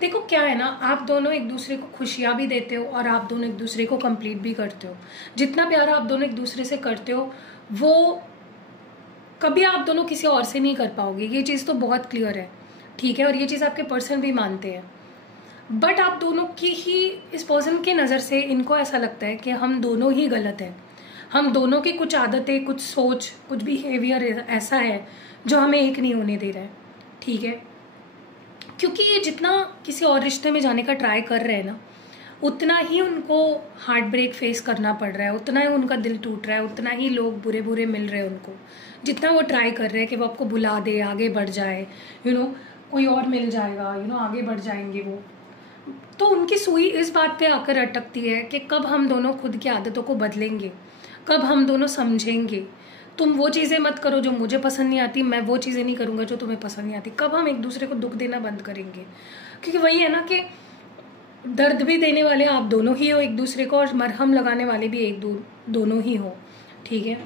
देखो क्या है ना, आप दोनों एक दूसरे को खुशियाँ भी देते हो और आप दोनों एक दूसरे को कंप्लीट भी करते हो। जितना प्यार आप दोनों एक दूसरे से करते हो वो कभी आप दोनों किसी और से नहीं कर पाओगे, ये चीज़ तो बहुत क्लियर है, ठीक है। और ये चीज़ आपके पर्सन भी मानते हैं, बट आप दोनों की ही इस पर्सन की नज़र से इनको ऐसा लगता है कि हम दोनों ही गलत हैं, हम दोनों की कुछ आदतें, कुछ सोच, कुछ बिहेवियर ऐसा है जो हमें एक नहीं होने दे रहा है, ठीक है। क्योंकि ये जितना किसी और रिश्ते में जाने का ट्राई कर रहे हैं ना, उतना ही उनको हार्ट ब्रेक फेस करना पड़ रहा है, उतना ही उनका दिल टूट रहा है, उतना ही लोग बुरे बुरे मिल रहे हैं उनको। जितना वो ट्राई कर रहे हैं कि वो आपको बुला दे, आगे बढ़ जाए, कोई और मिल जाएगा, आगे बढ़ जाएंगे वो, तो उनकी सुई इस बात पे आकर अटकती है कि कब हम दोनों खुद की आदतों को बदलेंगे, कब हम दोनों समझेंगे। तुम वो चीज़ें मत करो जो मुझे पसंद नहीं आती, मैं वो चीज़ें नहीं करूँगा जो तुम्हें पसंद नहीं आती। कब हम एक दूसरे को दुख देना बंद करेंगे, क्योंकि वही है ना कि दर्द भी देने वाले आप दोनों ही हो एक दूसरे को, और मरहम लगाने वाले भी दोनों ही हो, ठीक है।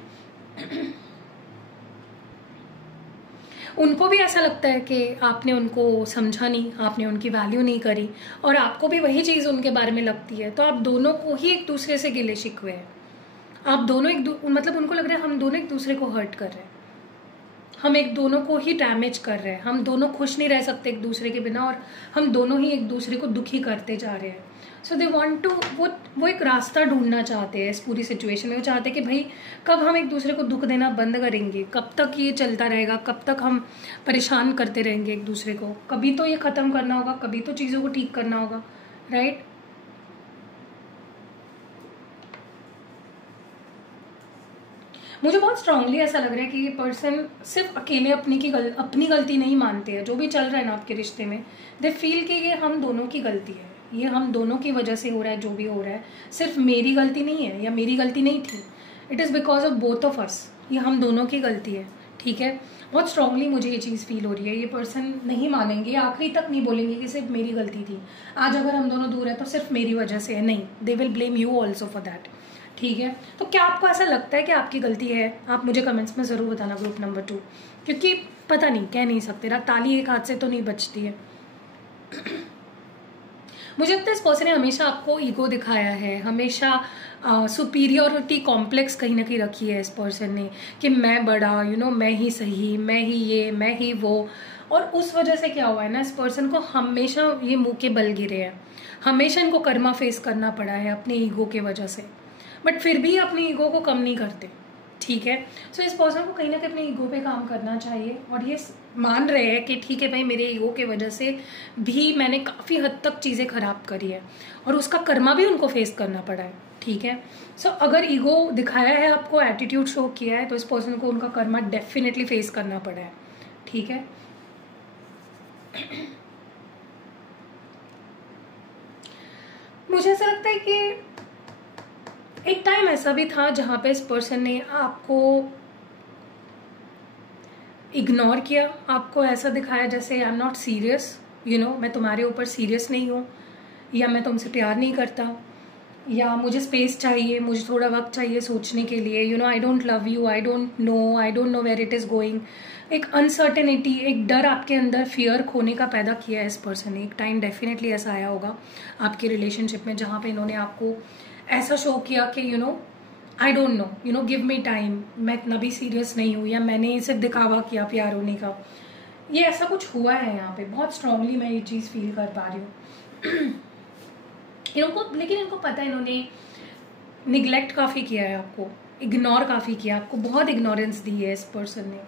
उनको भी ऐसा लगता है कि आपने उनको समझा नहीं, आपने उनकी वैल्यू नहीं करी, और आपको भी वही चीज़ उनके बारे में लगती है। तो आप दोनों को ही एक दूसरे से गिले शिकवे हैं, आप दोनों मतलब उनको लग रहा है हम दोनों एक दूसरे को हर्ट कर रहे हैं, हम एक दोनों को ही डैमेज कर रहे हैं, हम दोनों खुश नहीं रह सकते एक दूसरे के बिना, और हम दोनों ही एक दूसरे को दुखी करते जा रहे हैं। सो दे वांट टू, वो एक रास्ता ढूंढना चाहते हैं इस पूरी सिचुएशन में। वो चाहते हैं कि भाई कब हम एक दूसरे को दुख देना बंद करेंगे, कब तक ये चलता रहेगा, कब तक हम परेशान करते रहेंगे एक दूसरे को। कभी तो ये ख़त्म करना होगा, कभी तो चीज़ों को ठीक करना होगा, राइट। मुझे बहुत स्ट्रांगली ऐसा लग रहा है कि ये पर्सन सिर्फ अकेले अपनी गलती नहीं मानते हैं। जो भी चल रहा है ना आपके रिश्ते में, दे फील कि ये हम दोनों की गलती है, ये हम दोनों की वजह से हो रहा है, जो भी हो रहा है सिर्फ मेरी गलती नहीं है या मेरी गलती नहीं थी, it is because of both of us, ये हम दोनों की गलती है, ठीक है। बहुत स्ट्रांगली मुझे ये चीज़ फील हो रही है। ये पर्सन नहीं मानेंगे, आखिरी तक नहीं बोलेंगे कि सिर्फ मेरी गलती थी, आज अगर हम दोनों दूर है तो सिर्फ मेरी वजह से है, नहीं, they will blame you also for that, ठीक है। तो क्या आपको ऐसा लगता है कि आपकी गलती है? आप मुझे कमेंट्स में ज़रूर बताना, ग्रुप नंबर 2, क्योंकि पता नहीं, कह नहीं सकते, ताली एक हाथ से तो नहीं बचती है। मुझे लगता है इस पर्सन ने हमेशा आपको ईगो दिखाया है, हमेशा सुपीरियोरिटी कॉम्प्लेक्स कहीं ना कहीं रखी है इस पर्सन ने कि मैं बड़ा, मैं ही सही, मैं ही ये, मैं ही वो। और उस वजह से क्या हुआ है ना, इस पर्सन को हमेशा ये मुंह के बल गिरे हैं, हमेशा इनको कर्मा फेस करना पड़ा है अपने ईगो के वजह से, बट फिर भी अपने ईगो को कम नहीं करते। ठीक है, सो इस पर्सन को कहीं ना कहीं अपने ईगो पे काम करना चाहिए और ये मान रहे हैं कि ठीक है भाई, मेरे ईगो के वजह से भी मैंने काफ़ी हद तक चीज़ें खराब करी है और उसका कर्मा भी उनको फेस करना पड़ा है। ठीक है, सो अगर ईगो दिखाया है आपको, एटीट्यूड शो किया है, तो इस पर्सन को उनका कर्मा डेफिनेटली फेस करना पड़ा है। ठीक है, मुझे ऐसा लगता है कि एक टाइम ऐसा भी था जहाँ पे इस पर्सन ने आपको इग्नोर किया, आपको ऐसा दिखाया जैसे आई एम नॉट सीरियस, मैं तुम्हारे ऊपर सीरियस नहीं हूँ, या मैं तुमसे प्यार नहीं करता, या मुझे स्पेस चाहिए, मुझे थोड़ा वक्त चाहिए सोचने के लिए, I don't love you, I don't know where it is going. एक अनसर्टेनिटी, एक डर आपके अंदर, फियर खोने का पैदा किया है इस पर्सन ने। एक टाइम डेफिनेटली ऐसा आया होगा आपके रिलेशनशिप में जहाँ पे इन्होंने आपको ऐसा शो किया कि आई don't no, give me time, मैं इतना भी सीरियस नहीं हूँ, या मैंने सिर्फ दिखावा किया प्यार होने का। ये ऐसा कुछ हुआ है यहाँ पे, बहुत स्ट्रांगली मैं ये चीज़ फील कर पा रही हूँ लेकिन इनको पता है, इन्होंने निगलेक्ट काफ़ी किया है आपको, इग्नोर काफ़ी किया, आपको बहुत इग्नोरेंस दी है इस पर्सन ने।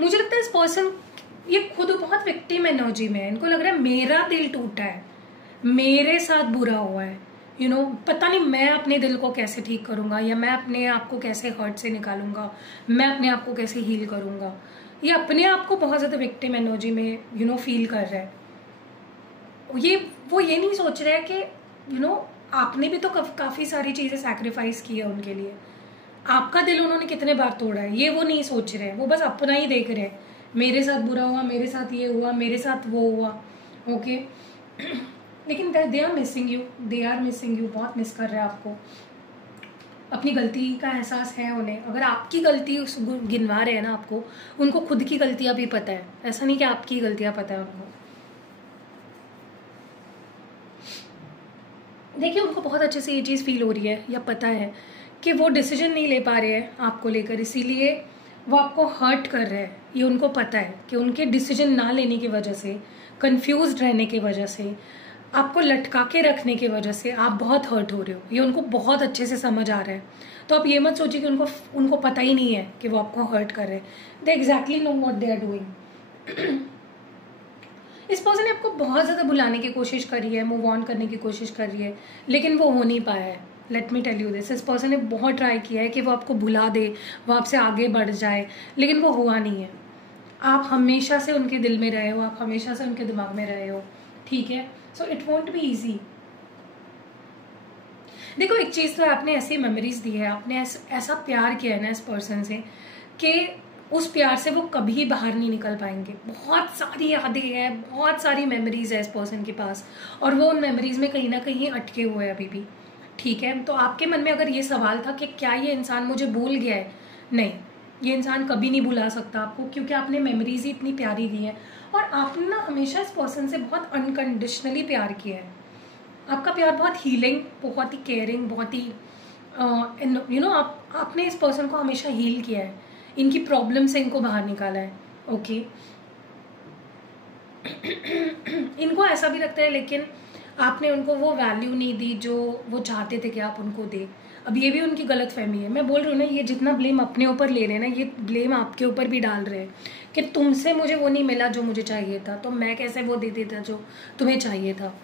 मुझे लगता है इस पर्सन ये खुद बहुत विक्टिम एनर्जी में है, इनको लग रहा है मेरा दिल टूटा है, मेरे साथ बुरा हुआ है, पता नहीं मैं अपने दिल को कैसे ठीक करूंगा, या मैं अपने आप को कैसे हर्ट से निकालूंगा, मैं अपने आप को कैसे हील करूंगा। ये अपने आप को बहुत ज़्यादा विक्टिम एनर्जी में फील कर रहा है। वो ये नहीं सोच रहा है कि आपने भी तो काफ़ी सारी चीज़ें सैक्रिफाइस की है उनके लिए, आपका दिल उन्होंने कितने बार तोड़ा है, ये वो नहीं सोच रहे हैं, वो बस अपना ही देख रहे हैं, मेरे साथ बुरा हुआ, मेरे साथ ये हुआ, मेरे साथ वो हुआ। ओके लेकिन दे आर मिसिंग यू, बहुत मिस कर रहे हैं आपको। अपनी गलती का एहसास है उन्हें, अगर आपकी गलती गिनवा रहे हैं ना आपको, उनको खुद की गलतियां भी पता है, ऐसा नहीं कि आपकी गलतियां पता है उनको। देखिए, उनको बहुत अच्छे से ये चीज़ फील हो रही है या पता है कि वो डिसीजन नहीं ले पा रहे हैं आपको लेकर, इसीलिए वो आपको हर्ट कर रहे हैं। ये उनको पता है कि उनके डिसीजन ना लेने की वजह से, कंफ्यूज्ड रहने की वजह से, आपको लटका के रखने की वजह से आप बहुत हर्ट हो रहे हो। ये उनको बहुत अच्छे से समझ आ रहा है। तो आप ये मत सोचिए कि उनको पता ही नहीं है कि वो आपको हर्ट कर रहे हैं। They exactly know what they are doing. इस पर्सन ने आपको बहुत ज़्यादा बुलाने की कोशिश करी है, मूव ऑन करने की कोशिश कर रही है, लेकिन वो हो नहीं पाया है। Let me tell you this, इस पर्सन ने बहुत ट्राई किया है कि वो आपको भुला दे, वो आपसे आगे बढ़ जाए, लेकिन वो हुआ नहीं है। आप हमेशा से उनके दिल में रहे हो, आप हमेशा से उनके दिमाग में रहे हो। ठीक है, so it won't be easy. देखो, एक चीज़ तो आपने ऐसी मेमोरीज दी है, आपने ऐसा प्यार किया है ना इस पर्सन से कि उस प्यार से वो कभी बाहर नहीं निकल पाएंगे। बहुत सारी यादें हैं, बहुत सारी मेमोरीज है इस पर्सन के पास, और वो उन मेमोरीज में कहीं ना कहीं अटके हुए हैं अभी भी। ठीक है, तो आपके मन में अगर ये सवाल था कि क्या ये इंसान मुझे भूल गया है, नहीं, ये इंसान कभी नहीं भुला सकता आपको, क्योंकि आपने मेमोरीज ही इतनी प्यारी दी है और आपने ना हमेशा इस पर्सन से बहुत अनकंडीशनली प्यार किया है। आपका प्यार बहुत हीलिंग, बहुत ही केयरिंग, बहुत ही आपने इस पर्सन को हमेशा हील किया है, इनकी प्रॉब्लम से इनको बाहर निकाला है। ओके इनको ऐसा भी लगता है, लेकिन आपने उनको वो वैल्यू नहीं दी जो वो चाहते थे कि आप उनको दे। अब ये भी उनकी गलत फहमी है। मैं बोल रही हूँ ना, ये जितना ब्लेम अपने ऊपर ले रहे हैं ना, ये ब्लेम आपके ऊपर भी डाल रहे हैं कि तुमसे मुझे वो नहीं मिला जो मुझे चाहिए था, तो मैं कैसे वो दे देता जो तुम्हें चाहिए था।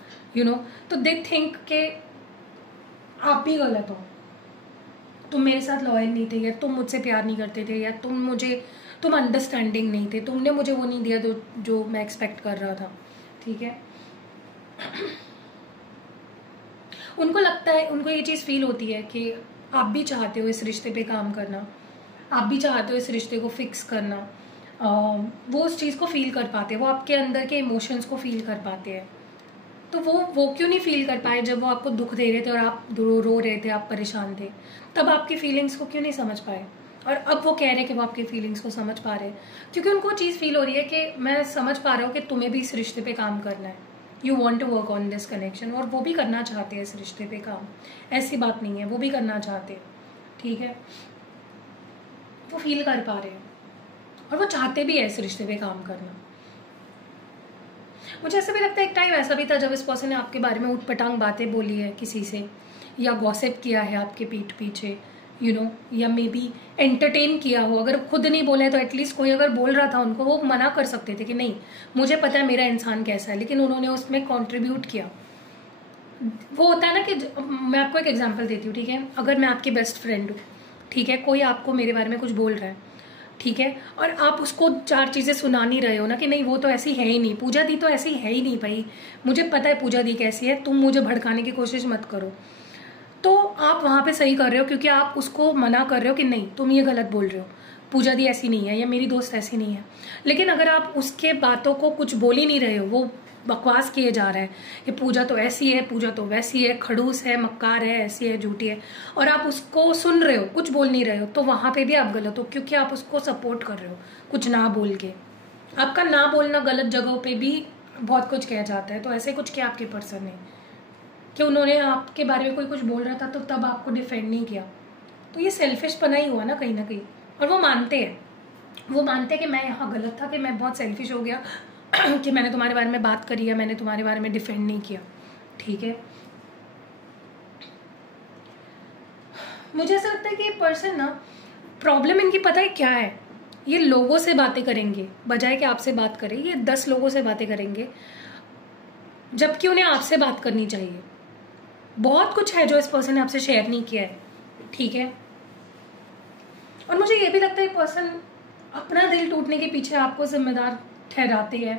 तो दे थिंक कि आप भी गलत हो, तुम मेरे साथ लॉयल नहीं थे, या तुम मुझसे प्यार नहीं करते थे, या तुम अंडरस्टैंडिंग नहीं थे, तुमने मुझे वो नहीं दिया जो मैं एक्सपेक्ट कर रहा था। ठीक है, उनको लगता है, उनको ये चीज़ फील होती है कि आप भी चाहते हो इस रिश्ते पे काम करना, आप भी चाहते हो इस रिश्ते को फिक्स करना। वो उस चीज़ को फील कर पाते हैं, वो आपके अंदर के इमोशंस को फील कर पाते हैं। तो वो क्यों नहीं फील कर पाए जब वो आपको दुख दे रहे थे और आप रो रहे थे, आप परेशान थे, तब आपकी फीलिंग्स को क्यों नहीं समझ पाए। और अब वो कह रहे हैं कि वो आपकी फीलिंग्स को समझ पा रहे हैं, क्योंकि उनको चीज़ फील हो रही है कि मैं समझ पा रहा हूँ कि तुम्हें भी इस रिश्ते पे काम करना है, you want to work on this connection, और वो भी करना चाहते हैं इस रिश्ते पे काम, ऐसी बात नहीं है, वो भी करना चाहते हैं, ठीक है, वो फील कर पा रहे हैं और वो चाहते भी है इस रिश्ते पे काम करना। मुझे ऐसा भी लगता है एक टाइम ऐसा भी था जब इस पर्सन ने आपके बारे में ऊटपटांग बातें बोली है किसी से, या गॉसिप किया है आपके पीठ पीछे, यू नो, या मे बी एंटरटेन किया हो। अगर खुद नहीं बोले तो एटलीस्ट कोई अगर बोल रहा था उनको, वो मना कर सकते थे कि नहीं मुझे पता है मेरा इंसान कैसा है, लेकिन उन्होंने उसमें कॉन्ट्रीब्यूट किया। वो होता है ना कि मैं आपको एक एग्जांपल देती हूँ, ठीक है, अगर मैं आपकी बेस्ट फ्रेंड हूँ, ठीक है, कोई आपको मेरे बारे में कुछ बोल रहा है, ठीक है, और आप उसको 4 चीज़ें सुना नहीं रहे हो ना कि नहीं वो तो ऐसी है ही नहीं, पूजा दी तो ऐसी है ही नहीं भाई, मुझे पता है पूजा दी कैसी है, तुम मुझे भड़काने की कोशिश मत करो, तो आप वहाँ पे सही कर रहे हो, क्योंकि आप उसको मना कर रहे हो कि नहीं तुम ये गलत बोल रहे हो, पूजा दी ऐसी नहीं है या मेरी दोस्त ऐसी नहीं है। लेकिन अगर आप उसके बातों को कुछ बोल ही नहीं रहे हो, वो बकवास किए जा रहा है कि पूजा तो ऐसी है, पूजा तो वैसी है, खड़ूस है, मक्कार है, ऐसी है, झूठी है, और आप उसको सुन रहे हो, कुछ बोल नहीं रहे हो, तो वहाँ पे भी आप गलत हो, क्योंकि आप उसको सपोर्ट कर रहे हो कुछ ना बोल के। आपका ना बोलना गलत जगहों पे भी बहुत कुछ कह जाता है। तो ऐसे कुछ क्या आपके पर्सन है कि उन्होंने आपके बारे में कोई कुछ बोल रहा था तो तब आपको डिफेंड नहीं किया, तो ये सेल्फिश पना ही हुआ ना कहीं ना कहीं। और वो मानते हैं, वो मानते हैं कि मैं यहाँ गलत था, कि मैं बहुत सेल्फिश हो गया कि मैंने तुम्हारे बारे में बात करी या मैंने तुम्हारे बारे में डिफेंड नहीं किया, ठीक है। मुझे ऐसा लगता है कि ये पर्सन ना, प्रॉब्लम इनकी पता है क्या है, ये लोगों से बातें करेंगे बजाय कि आपसे बात करें, ये 10 लोगों से बातें करेंगे जबकि उन्हें आपसे बात करनी चाहिए। बहुत कुछ है जो इस पर्सन ने आपसे शेयर नहीं किया है, ठीक है। और मुझे ये भी लगता है पर्सन अपना दिल टूटने के पीछे आपको जिम्मेदार ठहराते हैं,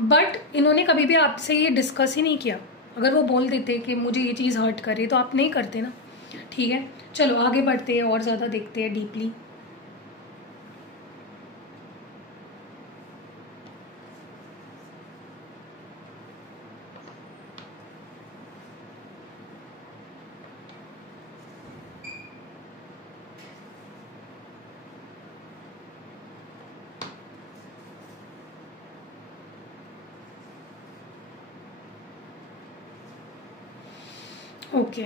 बट इन्होंने कभी भी आपसे ये डिस्कस ही नहीं किया। अगर वो बोल देते कि मुझे ये चीज़ हर्ट करे तो आप नहीं करते ना, ठीक है। चलो आगे बढ़ते हैं और ज़्यादा देखते हैं डीपली। ओके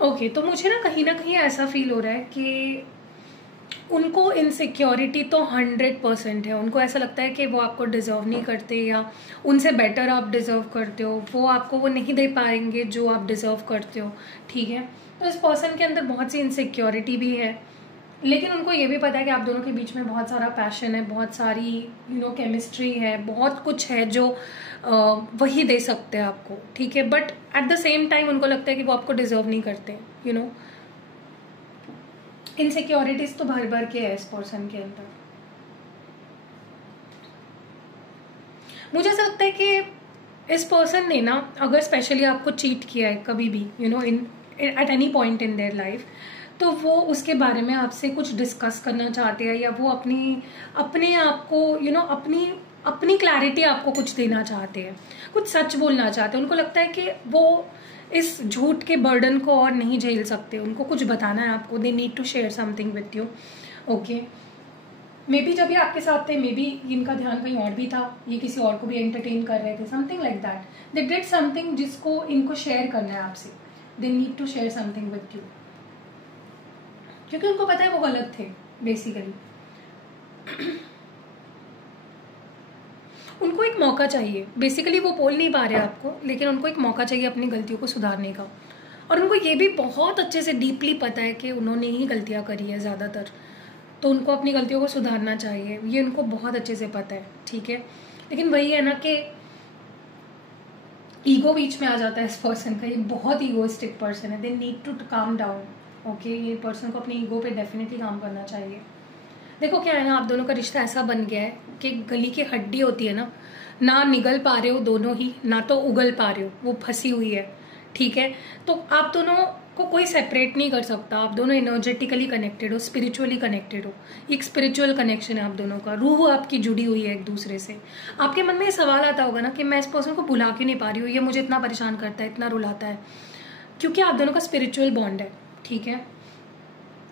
ओके, तो मुझे ना कहीं ऐसा फील हो रहा है कि उनको इनसिक्योरिटी तो 100% है। उनको ऐसा लगता है कि वो आपको डिजर्व नहीं करते, या उनसे बेटर आप डिजर्व करते हो, वो आपको वो नहीं दे पाएंगे जो आप डिजर्व करते हो, ठीक है। तो इस पर्सन के अंदर बहुत सी इनसिक्योरिटी भी है, लेकिन उनको ये भी पता है कि आप दोनों के बीच में बहुत सारा पैशन है, बहुत सारी केमिस्ट्री है, बहुत कुछ है जो वही दे सकते हैं आपको, ठीक है। But at the same time उनको लगता है कि वो आपको डिजर्व नहीं करते, इनसिक्योरिटीज तो भर भर के है इस पर्सन के अंदर। मुझे ऐसा लगता है कि इस पर्सन ने ना, अगर स्पेशली आपको चीट किया है कभी भी, in at any point in their life, तो वो उसके बारे में आपसे कुछ डिस्कस करना चाहते हैं, या वो अपने आप को अपनी क्लैरिटी आपको कुछ देना चाहते हैं, कुछ सच बोलना चाहते हैं। उनको लगता है कि वो इस झूठ के बर्डन को और नहीं झेल सकते, उनको कुछ बताना है आपको, they need to share something with you, okay. Maybe जब ये आपके साथ थे, मे बी इनका ध्यान कहीं और भी था, ये किसी और को भी एंटरटेन कर रहे थे, something like that. They did something जिसको इनको शेयर करना है आपसे, they need to share something with you, क्योंकि उनको पता है वो गलत थे बेसिकली। उनको एक मौका चाहिए, बेसिकली वो बोल नहीं पा रहे आपको, लेकिन उनको एक मौका चाहिए अपनी गलतियों को सुधारने का। और उनको ये भी बहुत अच्छे से डीपली पता है कि उन्होंने ही गलतियां करी है ज़्यादातर, तो उनको अपनी गलतियों को सुधारना चाहिए, ये उनको बहुत अच्छे से पता है, ठीक है। लेकिन वही है ना कि ईगो बीच में आ जाता है इस पर्सन का, ये बहुत ईगोइस्टिक पर्सन है, they need to calm down, okay. ये पर्सन को अपनी ईगो पे डेफिनेटली काम करना चाहिए। देखो क्या है ना, आप दोनों का रिश्ता ऐसा बन गया है कि गली की हड्डी होती है ना निगल पा रहे हो दोनों ही, ना तो उगल पा रहे हो, वो फंसी हुई है, ठीक है। तो आप दोनों को कोई सेपरेट नहीं कर सकता, आप दोनों एनर्जेटिकली कनेक्टेड हो, स्पिरिचुअली कनेक्टेड हो, एक स्पिरिचुअल कनेक्शन है आप दोनों का, रूह आपकी जुड़ी हुई है एक दूसरे से। आपके मन में ये सवाल आता होगा ना कि मैं इस पर्सन को भुला क्यों नहीं पा रही हूँ, ये मुझे इतना परेशान करता है, इतना रुलाता है, क्योंकि आप दोनों का स्पिरिचुअल बॉन्ड है, ठीक है।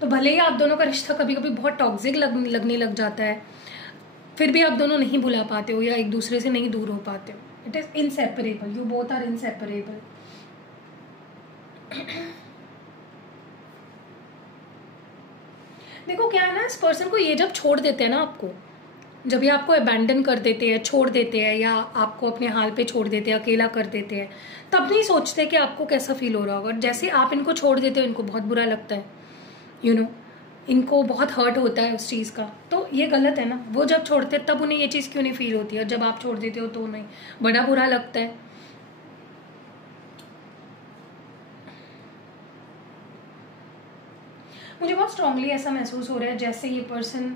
तो भले ही आप दोनों का रिश्ता कभी कभी बहुत टॉक्सिक लगने लग जाता है, फिर भी आप दोनों नहीं भुला पाते हो या एक दूसरे से नहीं दूर हो पाते हो। It is inseparable, you both are inseparable. देखो क्या है ना, इस पर्सन को ये जब छोड़ देते हैं ना आपको, जब ये आपको अबैंडन कर देते हैं, छोड़ देते हैं, या आपको अपने हाल पे छोड़ देते हैं, अकेला कर देते हैं, तब नहीं सोचते कि आपको कैसा फील हो रहा होगा। जैसे आप इनको छोड़ देते हो, इनको बहुत बुरा लगता है, यू नो, इनको बहुत हर्ट होता है उस चीज़ का। तो ये गलत है ना, वो जब छोड़ते तब उन्हें ये चीज़ क्यों नहीं फील होती है, जब आप छोड़ देते हो तो उन्हें बड़ा बुरा लगता है। मुझे बहुत स्ट्रांगली ऐसा महसूस हो रहा है जैसे ये पर्सन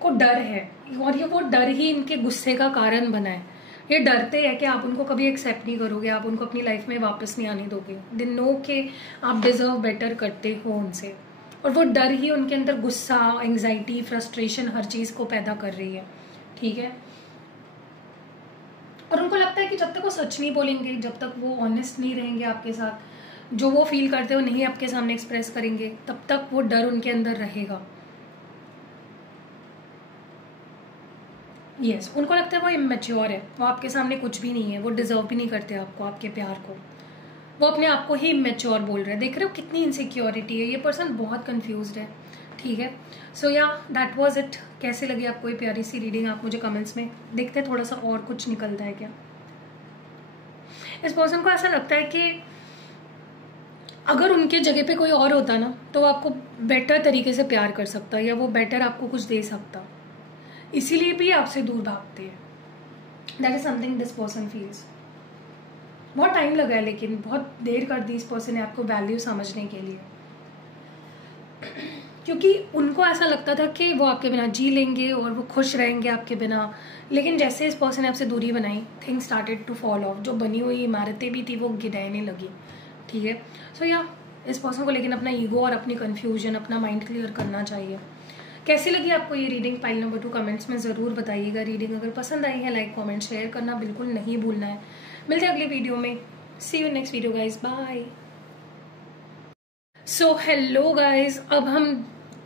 को डर है, और ये वो डर ही इनके गुस्से का कारण बना है। ये डरते हैं कि आप उनको कभी एक्सेप्ट नहीं करोगे, आप उनको अपनी लाइफ में वापस नहीं आने दोगे। दे नो कि आप डिजर्व बेटर करते हो उनसे, और वो डर ही उनके अंदर गुस्सा, एंग्जाइटी, फ्रस्ट्रेशन, हर चीज़ को पैदा कर रही है, ठीक है। और उनको लगता है कि जब तक वो सच नहीं बोलेंगे, जब तक वो ऑनेस्ट नहीं रहेंगे आपके साथ, जो वो फील करते हो नहीं आपके सामने एक्सप्रेस करेंगे, तब तक वो डर उनके अंदर रहेगा। यस, उनको लगता है वो इमेच्योर है, वो आपके सामने कुछ भी नहीं है, वो डिजर्व भी नहीं करते आपको, आपके प्यार को। वो अपने आप को ही इमेच्योर बोल रहे हैं। देख रहे हो कितनी इनसिक्योरिटी है, ये पर्सन बहुत कंफ्यूज्ड है, ठीक है। सो या दैट वाज इट। कैसे लगी आपको ये प्यारी सी रीडिंग, आप मुझे कमेंट्स में देखते हैं थोड़ा सा और कुछ निकलता है क्या। इस पर्सन को ऐसा लगता है कि अगर उनके जगह पे कोई और होता ना, तो वो आपको बेटर तरीके से प्यार कर सकता, या वो बेटर आपको कुछ दे सकता, इसीलिए भी आपसे दूर भागते हैं। That is something this person feels. बहुत टाइम लगा है, लेकिन बहुत देर कर दी इस पर्सन ने आपको वैल्यू समझने के लिए, क्योंकि उनको ऐसा लगता था कि वो आपके बिना जी लेंगे और वो खुश रहेंगे आपके बिना। लेकिन जैसे इस पर्सन ने आपसे दूरी बनाई, things started to fall off. जो बनी हुई इमारतें भी थी वो गिराने लगी, ठीक है। सो या इस पर्सन को लेकिन अपना ईगो और अपनी कन्फ्यूजन, अपना माइंड क्लियर करना चाहिए। कैसी लगी आपको ये रीडिंग, पाइल नंबर 2 कमेंट्स में ज़रूर बताइएगा। रीडिंग अगर पसंद आई है, लाइक कमेंट शेयर करना बिल्कुल नहीं भूलना है। मिलते हैं अगली वीडियो में। See you next video guys, bye. So hello guys, अब हम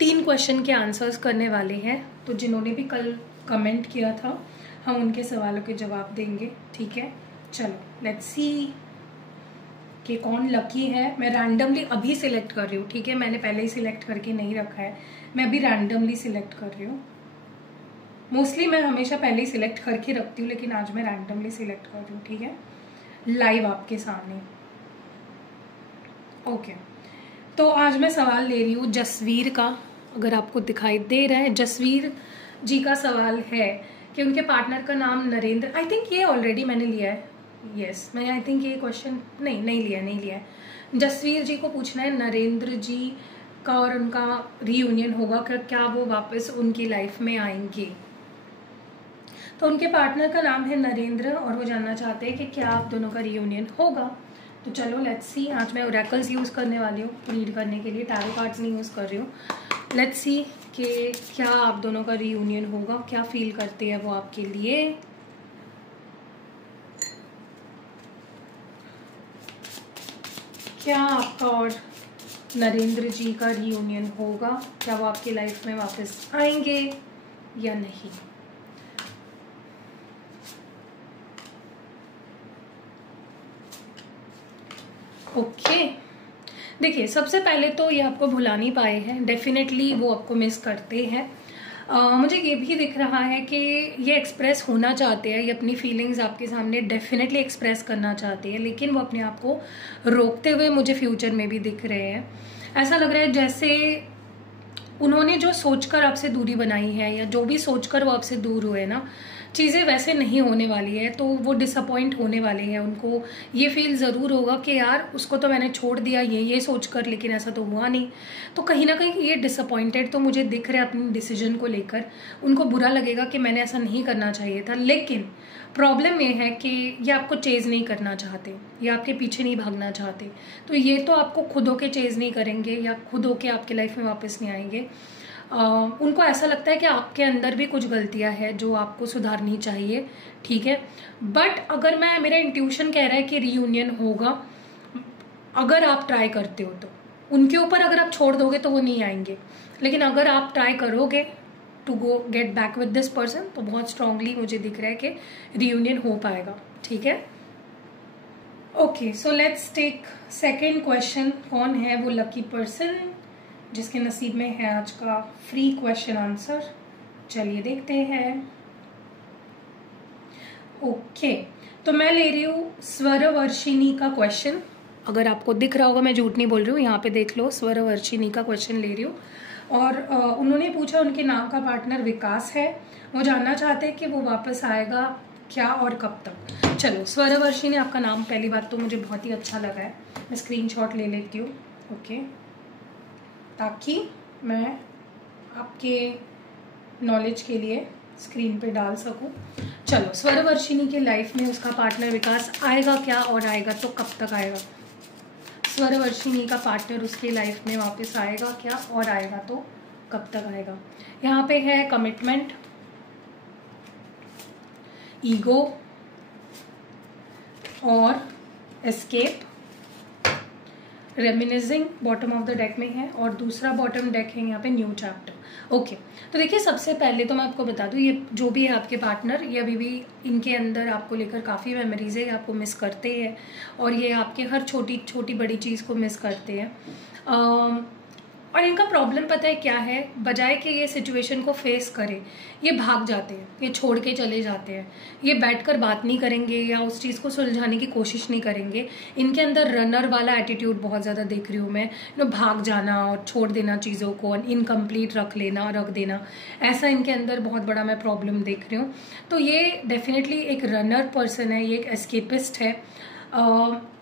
3 क्वेश्चन के आंसर्स करने वाले हैं। तो जिन्होंने भी कल कमेंट किया था, हम उनके सवालों के जवाब देंगे, ठीक है। चलो लेट्स सी कि कौन लकी है। मैं रैंडमली अभी सिलेक्ट कर रही हूँ, ठीक है। मैंने पहले ही सिलेक्ट करके नहीं रखा है, मैं अभी रैंडमली सिलेक्ट कर रही हूँ। मोस्टली मैं हमेशा पहले ही सिलेक्ट करके रखती हूँ, लेकिन आज मैं रैंडमली सिलेक्ट कर रही हूँ, ठीक है, लाइव आपके सामने। ओके, तो आज मैं सवाल ले रही हूँ जसवीर का। अगर आपको दिखाई दे रहा है, जसवीर जी का सवाल है कि उनके पार्टनर का नाम नरेंद्र। आई थिंक ये ऑलरेडी मैंने लिया है, यस मैंने आई थिंक ये क्वेश्चन नहीं लिया है। जसवीर जी को पूछना है नरेंद्र जी का और उनका रीयूनियन होगा क्या वो वापस उनकी लाइफ में आएंगे। तो उनके पार्टनर का नाम है नरेंद्र और वो जानना चाहते हैं कि क्या आप दोनों का रीयूनियन होगा। तो चलो लेट्स सी। आज मैं ओरेकल्स यूज़ करने वाली हूँ रीड करने के लिए, टैरो कार्ड्स नहीं यूज़ कर रही हूँ। लेट्स सी कि क्या आप दोनों का रीयूनियन होगा, क्या फील करते हैं वो आपके लिए। क्या आपका और नरेंद्र जी का रीयूनियन होगा, क्या वो आपकी लाइफ में वापस आएंगे या नहीं। ओके, देखिए सबसे पहले तो ये आपको भुला नहीं पाए हैं, डेफिनेटली वो आपको मिस करते हैं। मुझे ये भी दिख रहा है कि ये एक्सप्रेस होना चाहते हैं, ये अपनी फीलिंग्स आपके सामने डेफिनेटली एक्सप्रेस करना चाहते हैं, लेकिन वो अपने आप को रोकते हुए मुझे फ्यूचर में भी दिख रहे हैं। ऐसा लग रहा है जैसे उन्होंने जो सोचकर आपसे दूरी बनाई है, या जो भी सोचकर वो आपसे दूर हुए ना, चीज़ें वैसे नहीं होने वाली है, तो वो डिसअपॉइंट होने वाले हैं। उनको ये फील ज़रूर होगा कि यार उसको तो मैंने छोड़ दिया ये सोचकर, लेकिन ऐसा तो हुआ नहीं। तो कहीं ना कहीं ये डिसअपॉइंटेड तो मुझे दिख रहे हैं अपनी डिसीजन को लेकर। उनको बुरा लगेगा कि मैंने ऐसा नहीं करना चाहिए था, लेकिन प्रॉब्लम ये है कि ये आपको चेज़ नहीं करना चाहते, या आपके पीछे नहीं भागना चाहते। तो ये तो आपको खुद होके चेज़ नहीं करेंगे, या खुद होके आपके लाइफ में वापस नहीं आएंगे। उनको ऐसा लगता है कि आपके अंदर भी कुछ गलतियां हैं जो आपको सुधारनी चाहिए, ठीक है। बट अगर मेरा इंट्यूशन कह रहा है कि रीयूनियन होगा, अगर आप ट्राई करते हो तो, उनके ऊपर अगर आप छोड़ दोगे तो वो नहीं आएंगे, लेकिन अगर आप ट्राई करोगे to go get back with this person तो बहुत स्ट्रांगली मुझे दिख रहा है कि रियूनियन हो पाएगा। ठीक है, okay, so let's take second question. कौन है वो लकी पर्सन जिसके नसीब में है आज का फ्री क्वेश्चन आंसर? चलिए देखते हैं। ओके, तो मैं ले रही हूँ स्वरवर्षिनी का क्वेश्चन। अगर आपको दिख रहा होगा, मैं झूठ नहीं बोल रही हूँ, यहाँ पे देख लो, स्वरवर्षिनी का क्वेश्चन ले रही हूँ। और उन्होंने पूछा, उनके नाम का पार्टनर विकास है, वो जानना चाहते हैं कि वो वापस आएगा क्या और कब तक। चलो स्वरवर्षिनी, आपका नाम पहली बात तो मुझे बहुत ही अच्छा लगा है, मैं स्क्रीनशॉट ले लेती हूँ। ओके, ताकि मैं आपके नॉलेज के लिए स्क्रीन पे डाल सकूं। चलो, स्वरवर्षिनी के लाइफ में उसका पार्टनर विकास आएगा क्या और आएगा तो कब तक आएगा? स्वरवर्षिनी का पार्टनर उसके लाइफ में वापस आएगा क्या और आएगा तो कब तक आएगा? यहाँ पे है कमिटमेंट, ईगो और escape. Reminiscing bottom of the deck में है और दूसरा बॉटम डेक है यहाँ पे न्यू चैप्टर। ओके, तो देखिए सबसे पहले तो मैं आपको बता दूं, ये जो भी है आपके पार्टनर, ये अभी भी इनके अंदर आपको लेकर काफ़ी मेमोरीज है, आपको मिस करते हैं और ये आपके हर छोटी छोटी बड़ी चीज़ को मिस करते हैं। और इनका प्रॉब्लम पता है क्या है? बजाय कि ये सिचुएशन को फेस करें, ये भाग जाते हैं, ये छोड़ के चले जाते हैं, ये बैठकर बात नहीं करेंगे या उस चीज़ को सुलझाने की कोशिश नहीं करेंगे। इनके अंदर रनर वाला एटीट्यूड बहुत ज़्यादा देख रही हूँ मैं, भाग जाना और छोड़ देना चीज़ों को, इनकम्प्लीट रख देना, ऐसा इनके अंदर बहुत बड़ा मैं प्रॉब्लम देख रही हूँ। तो ये डेफिनेटली एक रनर पर्सन है, ये एक एस्केपिस्ट है।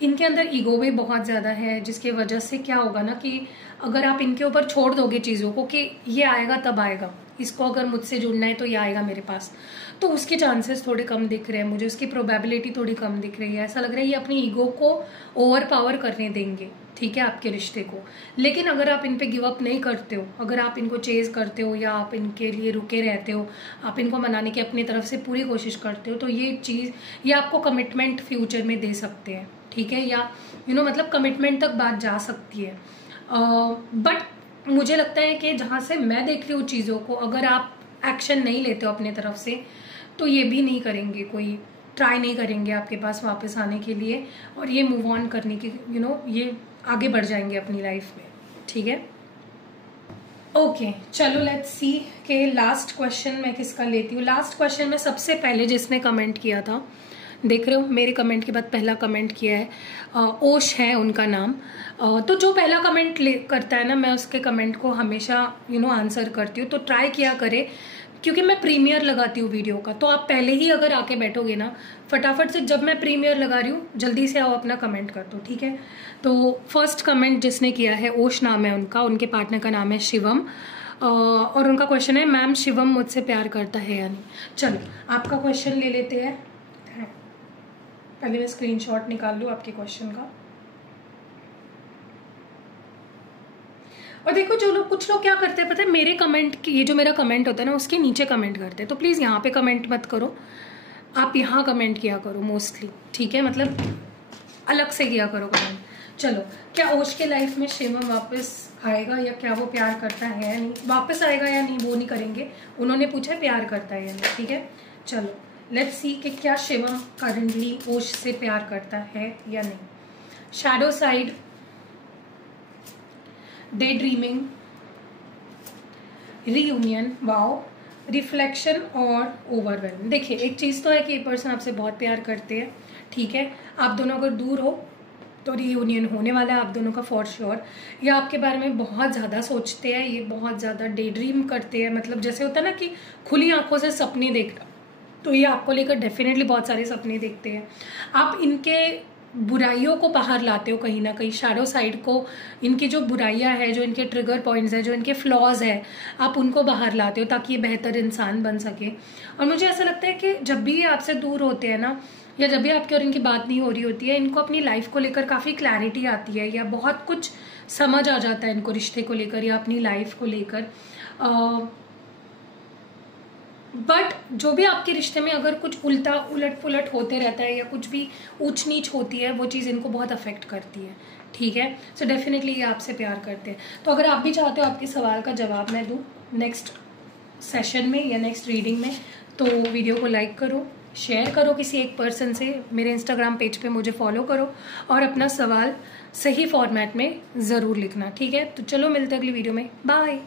इनके अंदर ईगो भी बहुत ज़्यादा है, जिसकी वजह से क्या होगा ना कि अगर आप इनके ऊपर छोड़ दोगे चीज़ों को कि ये आएगा तब आएगा, इसको अगर मुझसे जुड़ना है तो ये आएगा मेरे पास, तो उसके चांसेस थोड़े कम दिख रहे हैं मुझे, उसकी प्रोबेबिलिटी थोड़ी कम दिख रही है। ऐसा लग रहा है ये अपनी ईगो को ओवर पावर करने देंगे, ठीक है, आपके रिश्ते को। लेकिन अगर आप इन पे गिव अप नहीं करते हो, अगर आप इनको चेज करते हो या आप इनके लिए रुके रहते हो, आप इनको मनाने की अपनी तरफ से पूरी कोशिश करते हो, तो ये चीज़, ये आपको कमिटमेंट फ्यूचर में दे सकते हैं, ठीक है, या मतलब कमिटमेंट तक बात जा सकती है। बट मुझे लगता है कि जहाँ से मैं देख रही हूँ चीज़ों को, अगर आप एक्शन नहीं लेते हो अपने तरफ से तो ये भी नहीं करेंगे, कोई ट्राई नहीं करेंगे आपके पास वापस आने के लिए और ये मूव ऑन करने की ये आगे बढ़ जाएंगे अपनी लाइफ में, ठीक है। ओके, चलो लेट्स सी के लास्ट क्वेश्चन मैं किसका लेती हूँ। लास्ट क्वेश्चन में सबसे पहले जिसने कमेंट किया था, देख रहे हो मेरे कमेंट के बाद पहला कमेंट किया है, ओश है उनका नाम। तो जो पहला कमेंट करता है ना, मैं उसके कमेंट को हमेशा आंसर करती हूँ। तो ट्राई किया करे, क्योंकि मैं प्रीमियर लगाती हूँ वीडियो का, तो आप पहले ही अगर आके बैठोगे ना, फटाफट से जब मैं प्रीमियर लगा रही हूँ जल्दी से आओ अपना कमेंट कर दो, ठीक है। तो फर्स्ट कमेंट जिसने किया है, ओश नाम है उनका, उनके पार्टनर का नाम है शिवम, और उनका क्वेश्चन है, मैम शिवम मुझसे प्यार करता है या नहीं। चलो आपका क्वेश्चन ले लेते हैं, पहले मैं स्क्रीनशॉट निकाल लूँ आपके क्वेश्चन का। और देखो, जो लोग, कुछ लोग क्या करते हैं पता है, मेरे कमेंट, ये जो मेरा कमेंट होता है ना, उसके नीचे कमेंट करते हैं। तो प्लीज़ यहाँ पे कमेंट मत करो, आप यहाँ कमेंट किया करो मोस्टली, ठीक है, मतलब अलग से किया करो कमेंट। चलो, क्या ओश के लाइफ में शिवम वापस आएगा या क्या वो प्यार करता है या नहीं? वापस आएगा या नहीं वो नहीं करेंगे, उन्होंने पूछा प्यार करता है या नहीं, ठीक है। चलो लेट्स सी कि क्या शिवम करंटली ओश से प्यार करता है या नहीं। Shadow side, day dreaming, reunion, wow, reflection और ओवरवेलम। देखिए एक चीज़ तो है कि ये पर्सन आपसे बहुत प्यार करते हैं, ठीक है। आप दोनों अगर दूर हो तो रीयूनियन होने वाला है आप दोनों का फॉर श्योर। ये आपके बारे में बहुत ज़्यादा सोचते हैं, ये बहुत ज़्यादा डे ड्रीम करते हैं, मतलब जैसे होता है ना कि खुली आंखों से सपने देखना, तो ये आपको लेकर डेफिनेटली बहुत सारे सपने देखते हैं। आप इनके बुराइयों को बाहर लाते हो कहीं ना कहीं, शैडो साइड को, इनकी जो बुराइयां है, जो इनके ट्रिगर पॉइंट्स है, जो इनके फ्लॉज है, आप उनको बाहर लाते हो ताकि ये बेहतर इंसान बन सके। और मुझे ऐसा लगता है कि जब भी ये आपसे दूर होते हैं ना, या जब भी आपकी और इनकी बात नहीं हो रही होती है, इनको अपनी लाइफ को लेकर काफ़ी क्लैरिटी आती है, या बहुत कुछ समझ आ जाता है इनको रिश्ते को लेकर या अपनी लाइफ को लेकर। बट जो भी आपके रिश्ते में अगर कुछ उलट पुलट होते रहता है या कुछ भी ऊंच नीच होती है, वो चीज़ इनको बहुत अफेक्ट करती है, ठीक है। सो डेफिनेटली ये आपसे प्यार करते हैं। तो अगर आप भी चाहते हो आपके सवाल का जवाब मैं दूँ नेक्स्ट सेशन में या नेक्स्ट रीडिंग में, तो वीडियो को लाइक करो, शेयर करो किसी एक पर्सन से, मेरे इंस्टाग्राम पेज पे मुझे फॉलो करो और अपना सवाल सही फॉर्मेट में ज़रूर लिखना, ठीक है। तो चलो मिलते हैं अगली वीडियो में, बाय।